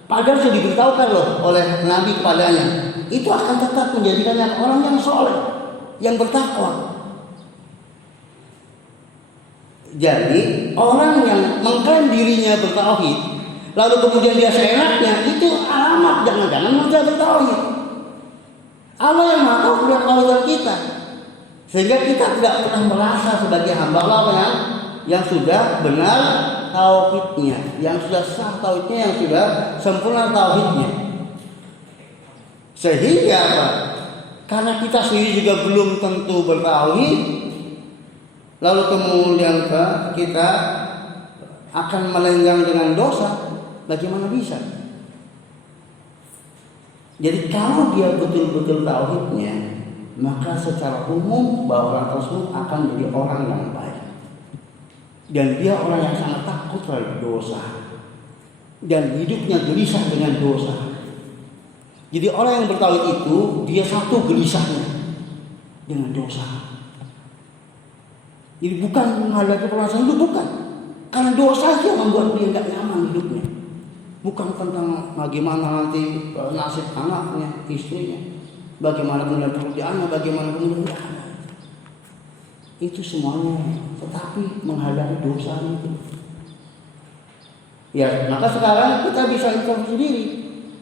padahal sudah diberitahukan loh oleh Nabi kepadanya, itu akan tetap menjadikannya orang yang soleh, yang bertakwa. Jadi orang yang mengklaim dirinya bertauhid, lalu kemudian dia seenaknya, itu alamat jangan-jangan dia bertauhid. Allah yang maha tahu ketauhidan kita, sehingga kita tidak pernah merasa sebagai hamba Allah yang sudah benar tauhidnya, yang sudah sah tauhidnya, yang sudah sempurna tauhidnya. Sehingga apa? Karena kita sendiri juga belum tentu bertauhid, lalu kemudian kita akan melenggang dengan dosa, bagaimana bisa? Jadi kalau dia betul-betul tauhidnya, maka secara umum bahwa orang tersebut akan menjadi orang yang baik. Dan dia orang yang sangat takut terhadap dosa. Dan hidupnya gelisah dengan dosa. Jadi orang yang bertauhid itu, dia satu gelisahnya dengan dosa. Jadi bukan menghadapi permasalahan hidup, bukan. Karena dosa yang membuat dia tidak nyaman hidupnya. Bukan tentang bagaimana nanti nasib anaknya, istrinya, bagaimana kemudian pekerjaannya, bagaimana kemudian itu semuanya. Tetapi menghadapi dosa itu. Ya, maka sekarang kita bisa introspeksi diri.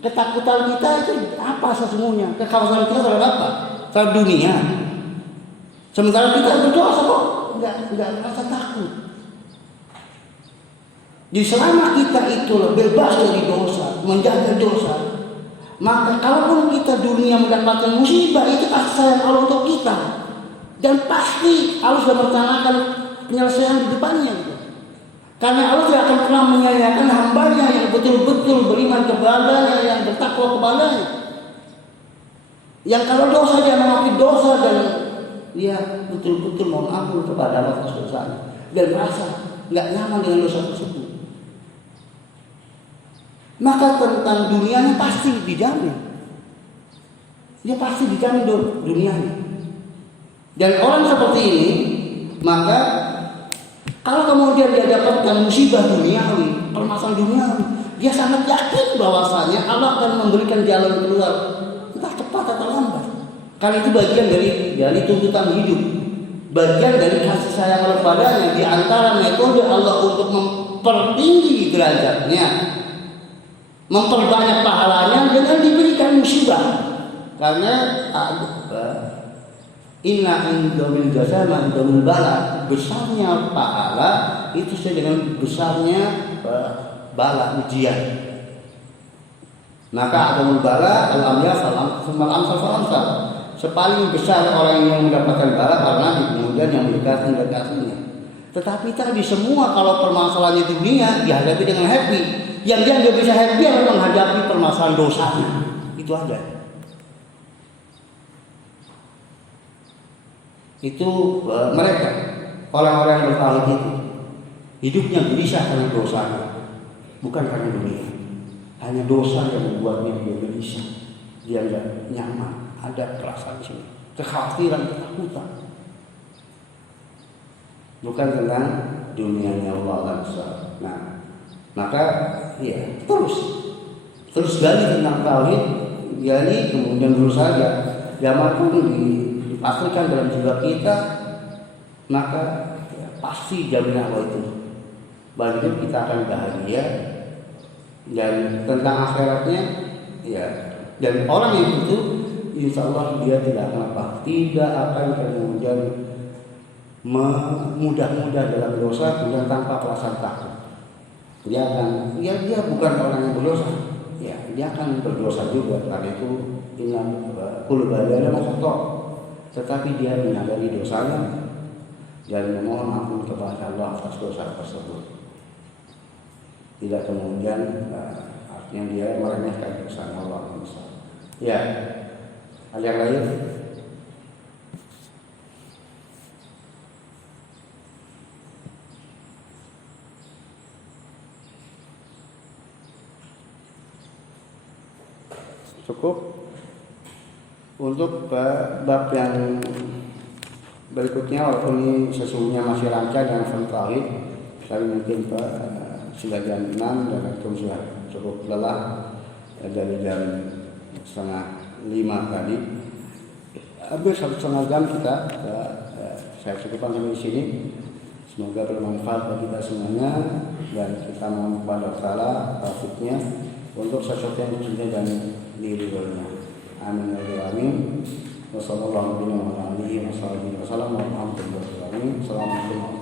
Ketakutan kita itu apa sesungguhnya? Kekhawatiran kita terhadap apa? Terhadap dunia. Sementara kita berdosa kok enggak merasa takut. Jadi selama kita itu bebas dari dosa, menjaga dosa, maka kalaupun kita dunia mendapatkan musibah, itu kasih sayang Allah untuk kita. Dan pasti Allah sudah merencanakan penyelesaian di depannya. Karena Allah tidak akan pernah menyanyiakan hambanya yang betul-betul beriman kepadanya, yang bertakwa kepadanya. Yang kalau dosa dia mengakui dosa dan dia betul-betul mohon ampun kepada Allah atas dosanya dan merasa nggak nyaman dengan dosa tersebut. Maka tentang dunianya pasti dijamin. Dia pasti dijamin dunianya. Dan orang seperti ini, maka kalau kemudian dia dapatkan musibah duniawi, permasalahan duniawi, dia sangat yakin bahwasanya Allah akan memberikan jalan keluar, entah cepat atau lambat. Karena itu bagian dari tuntutan hidup, bagian dari kasih sayang Allah padanya. Di antara metode Allah untuk mempertinggi derajatnya, memperbanyak pahalanya dengan diberikan musibah. Karena inna indamil jazama indamil bala, besarnya pahala itu sesuai dengan besarnya bala ujian. Maka adamul bala al-amya salam salam. Sepaling besar orang yang mendapatkan bala karena kemudian yang mendekatinya. Tetapi tadi semua kalau permasalahannya dunia dihadapi dengan happy. Yang dia nggak bisa happy adalah menghadapi permasalahan dosanya. Itu aja. Itu mereka orang-orang yang bertauhid itu hidupnya gelisah karena dosanya, bukan karena dunia. Hanya dosa yang membuatnya dia gelisah, dia nggak nyaman, ada perasaan sini, kekhawatiran, ketakutan. Bukan tentang dunianya Allah Taala. Nah, maka ya terus gali tentang tauhid, gali kemudian berusaha diamalkan, dipastikan dalam jiwa kita, maka ya, pasti jaminan Allah itu bahwa kita akan bahagia. Dan tentang akhiratnya ya, dan orang yang itu insya Allah dia tidak akan kemudian mudah-mudah dalam dosa kemudian tanpa perasaan takut. Dia bukan orang yang berdosa, ya dia akan berdosa juga. Karena itu kullu badana khata', tetapi dia menyadari dosanya dan memohon ampun kepada Allah atas dosa tersebut. Tidak kemudian artinya dia meremehkan dosa Allah. Ya, ada yang lain? cukup. Untuk bab yang berikutnya, walaupun ini sesungguhnya masih rangkaian yang tauhid, tapi mungkin sudah jam 6 dan antum sudah cukup lelah dari jam 4:30 tadi. Hampir 1,5 jam kita saya cukupkan sampai di sini. Semoga bermanfaat bagi kita semuanya, dan kita mohon kepada Allah Ta'ala taufiknya untuk sesuatu yang dicintai dan diridhoinya. Amin ya rabbal alamin. Wassallallahu alaihi wasallam. Assalamualaikum warahmatullahi wabarakatuh.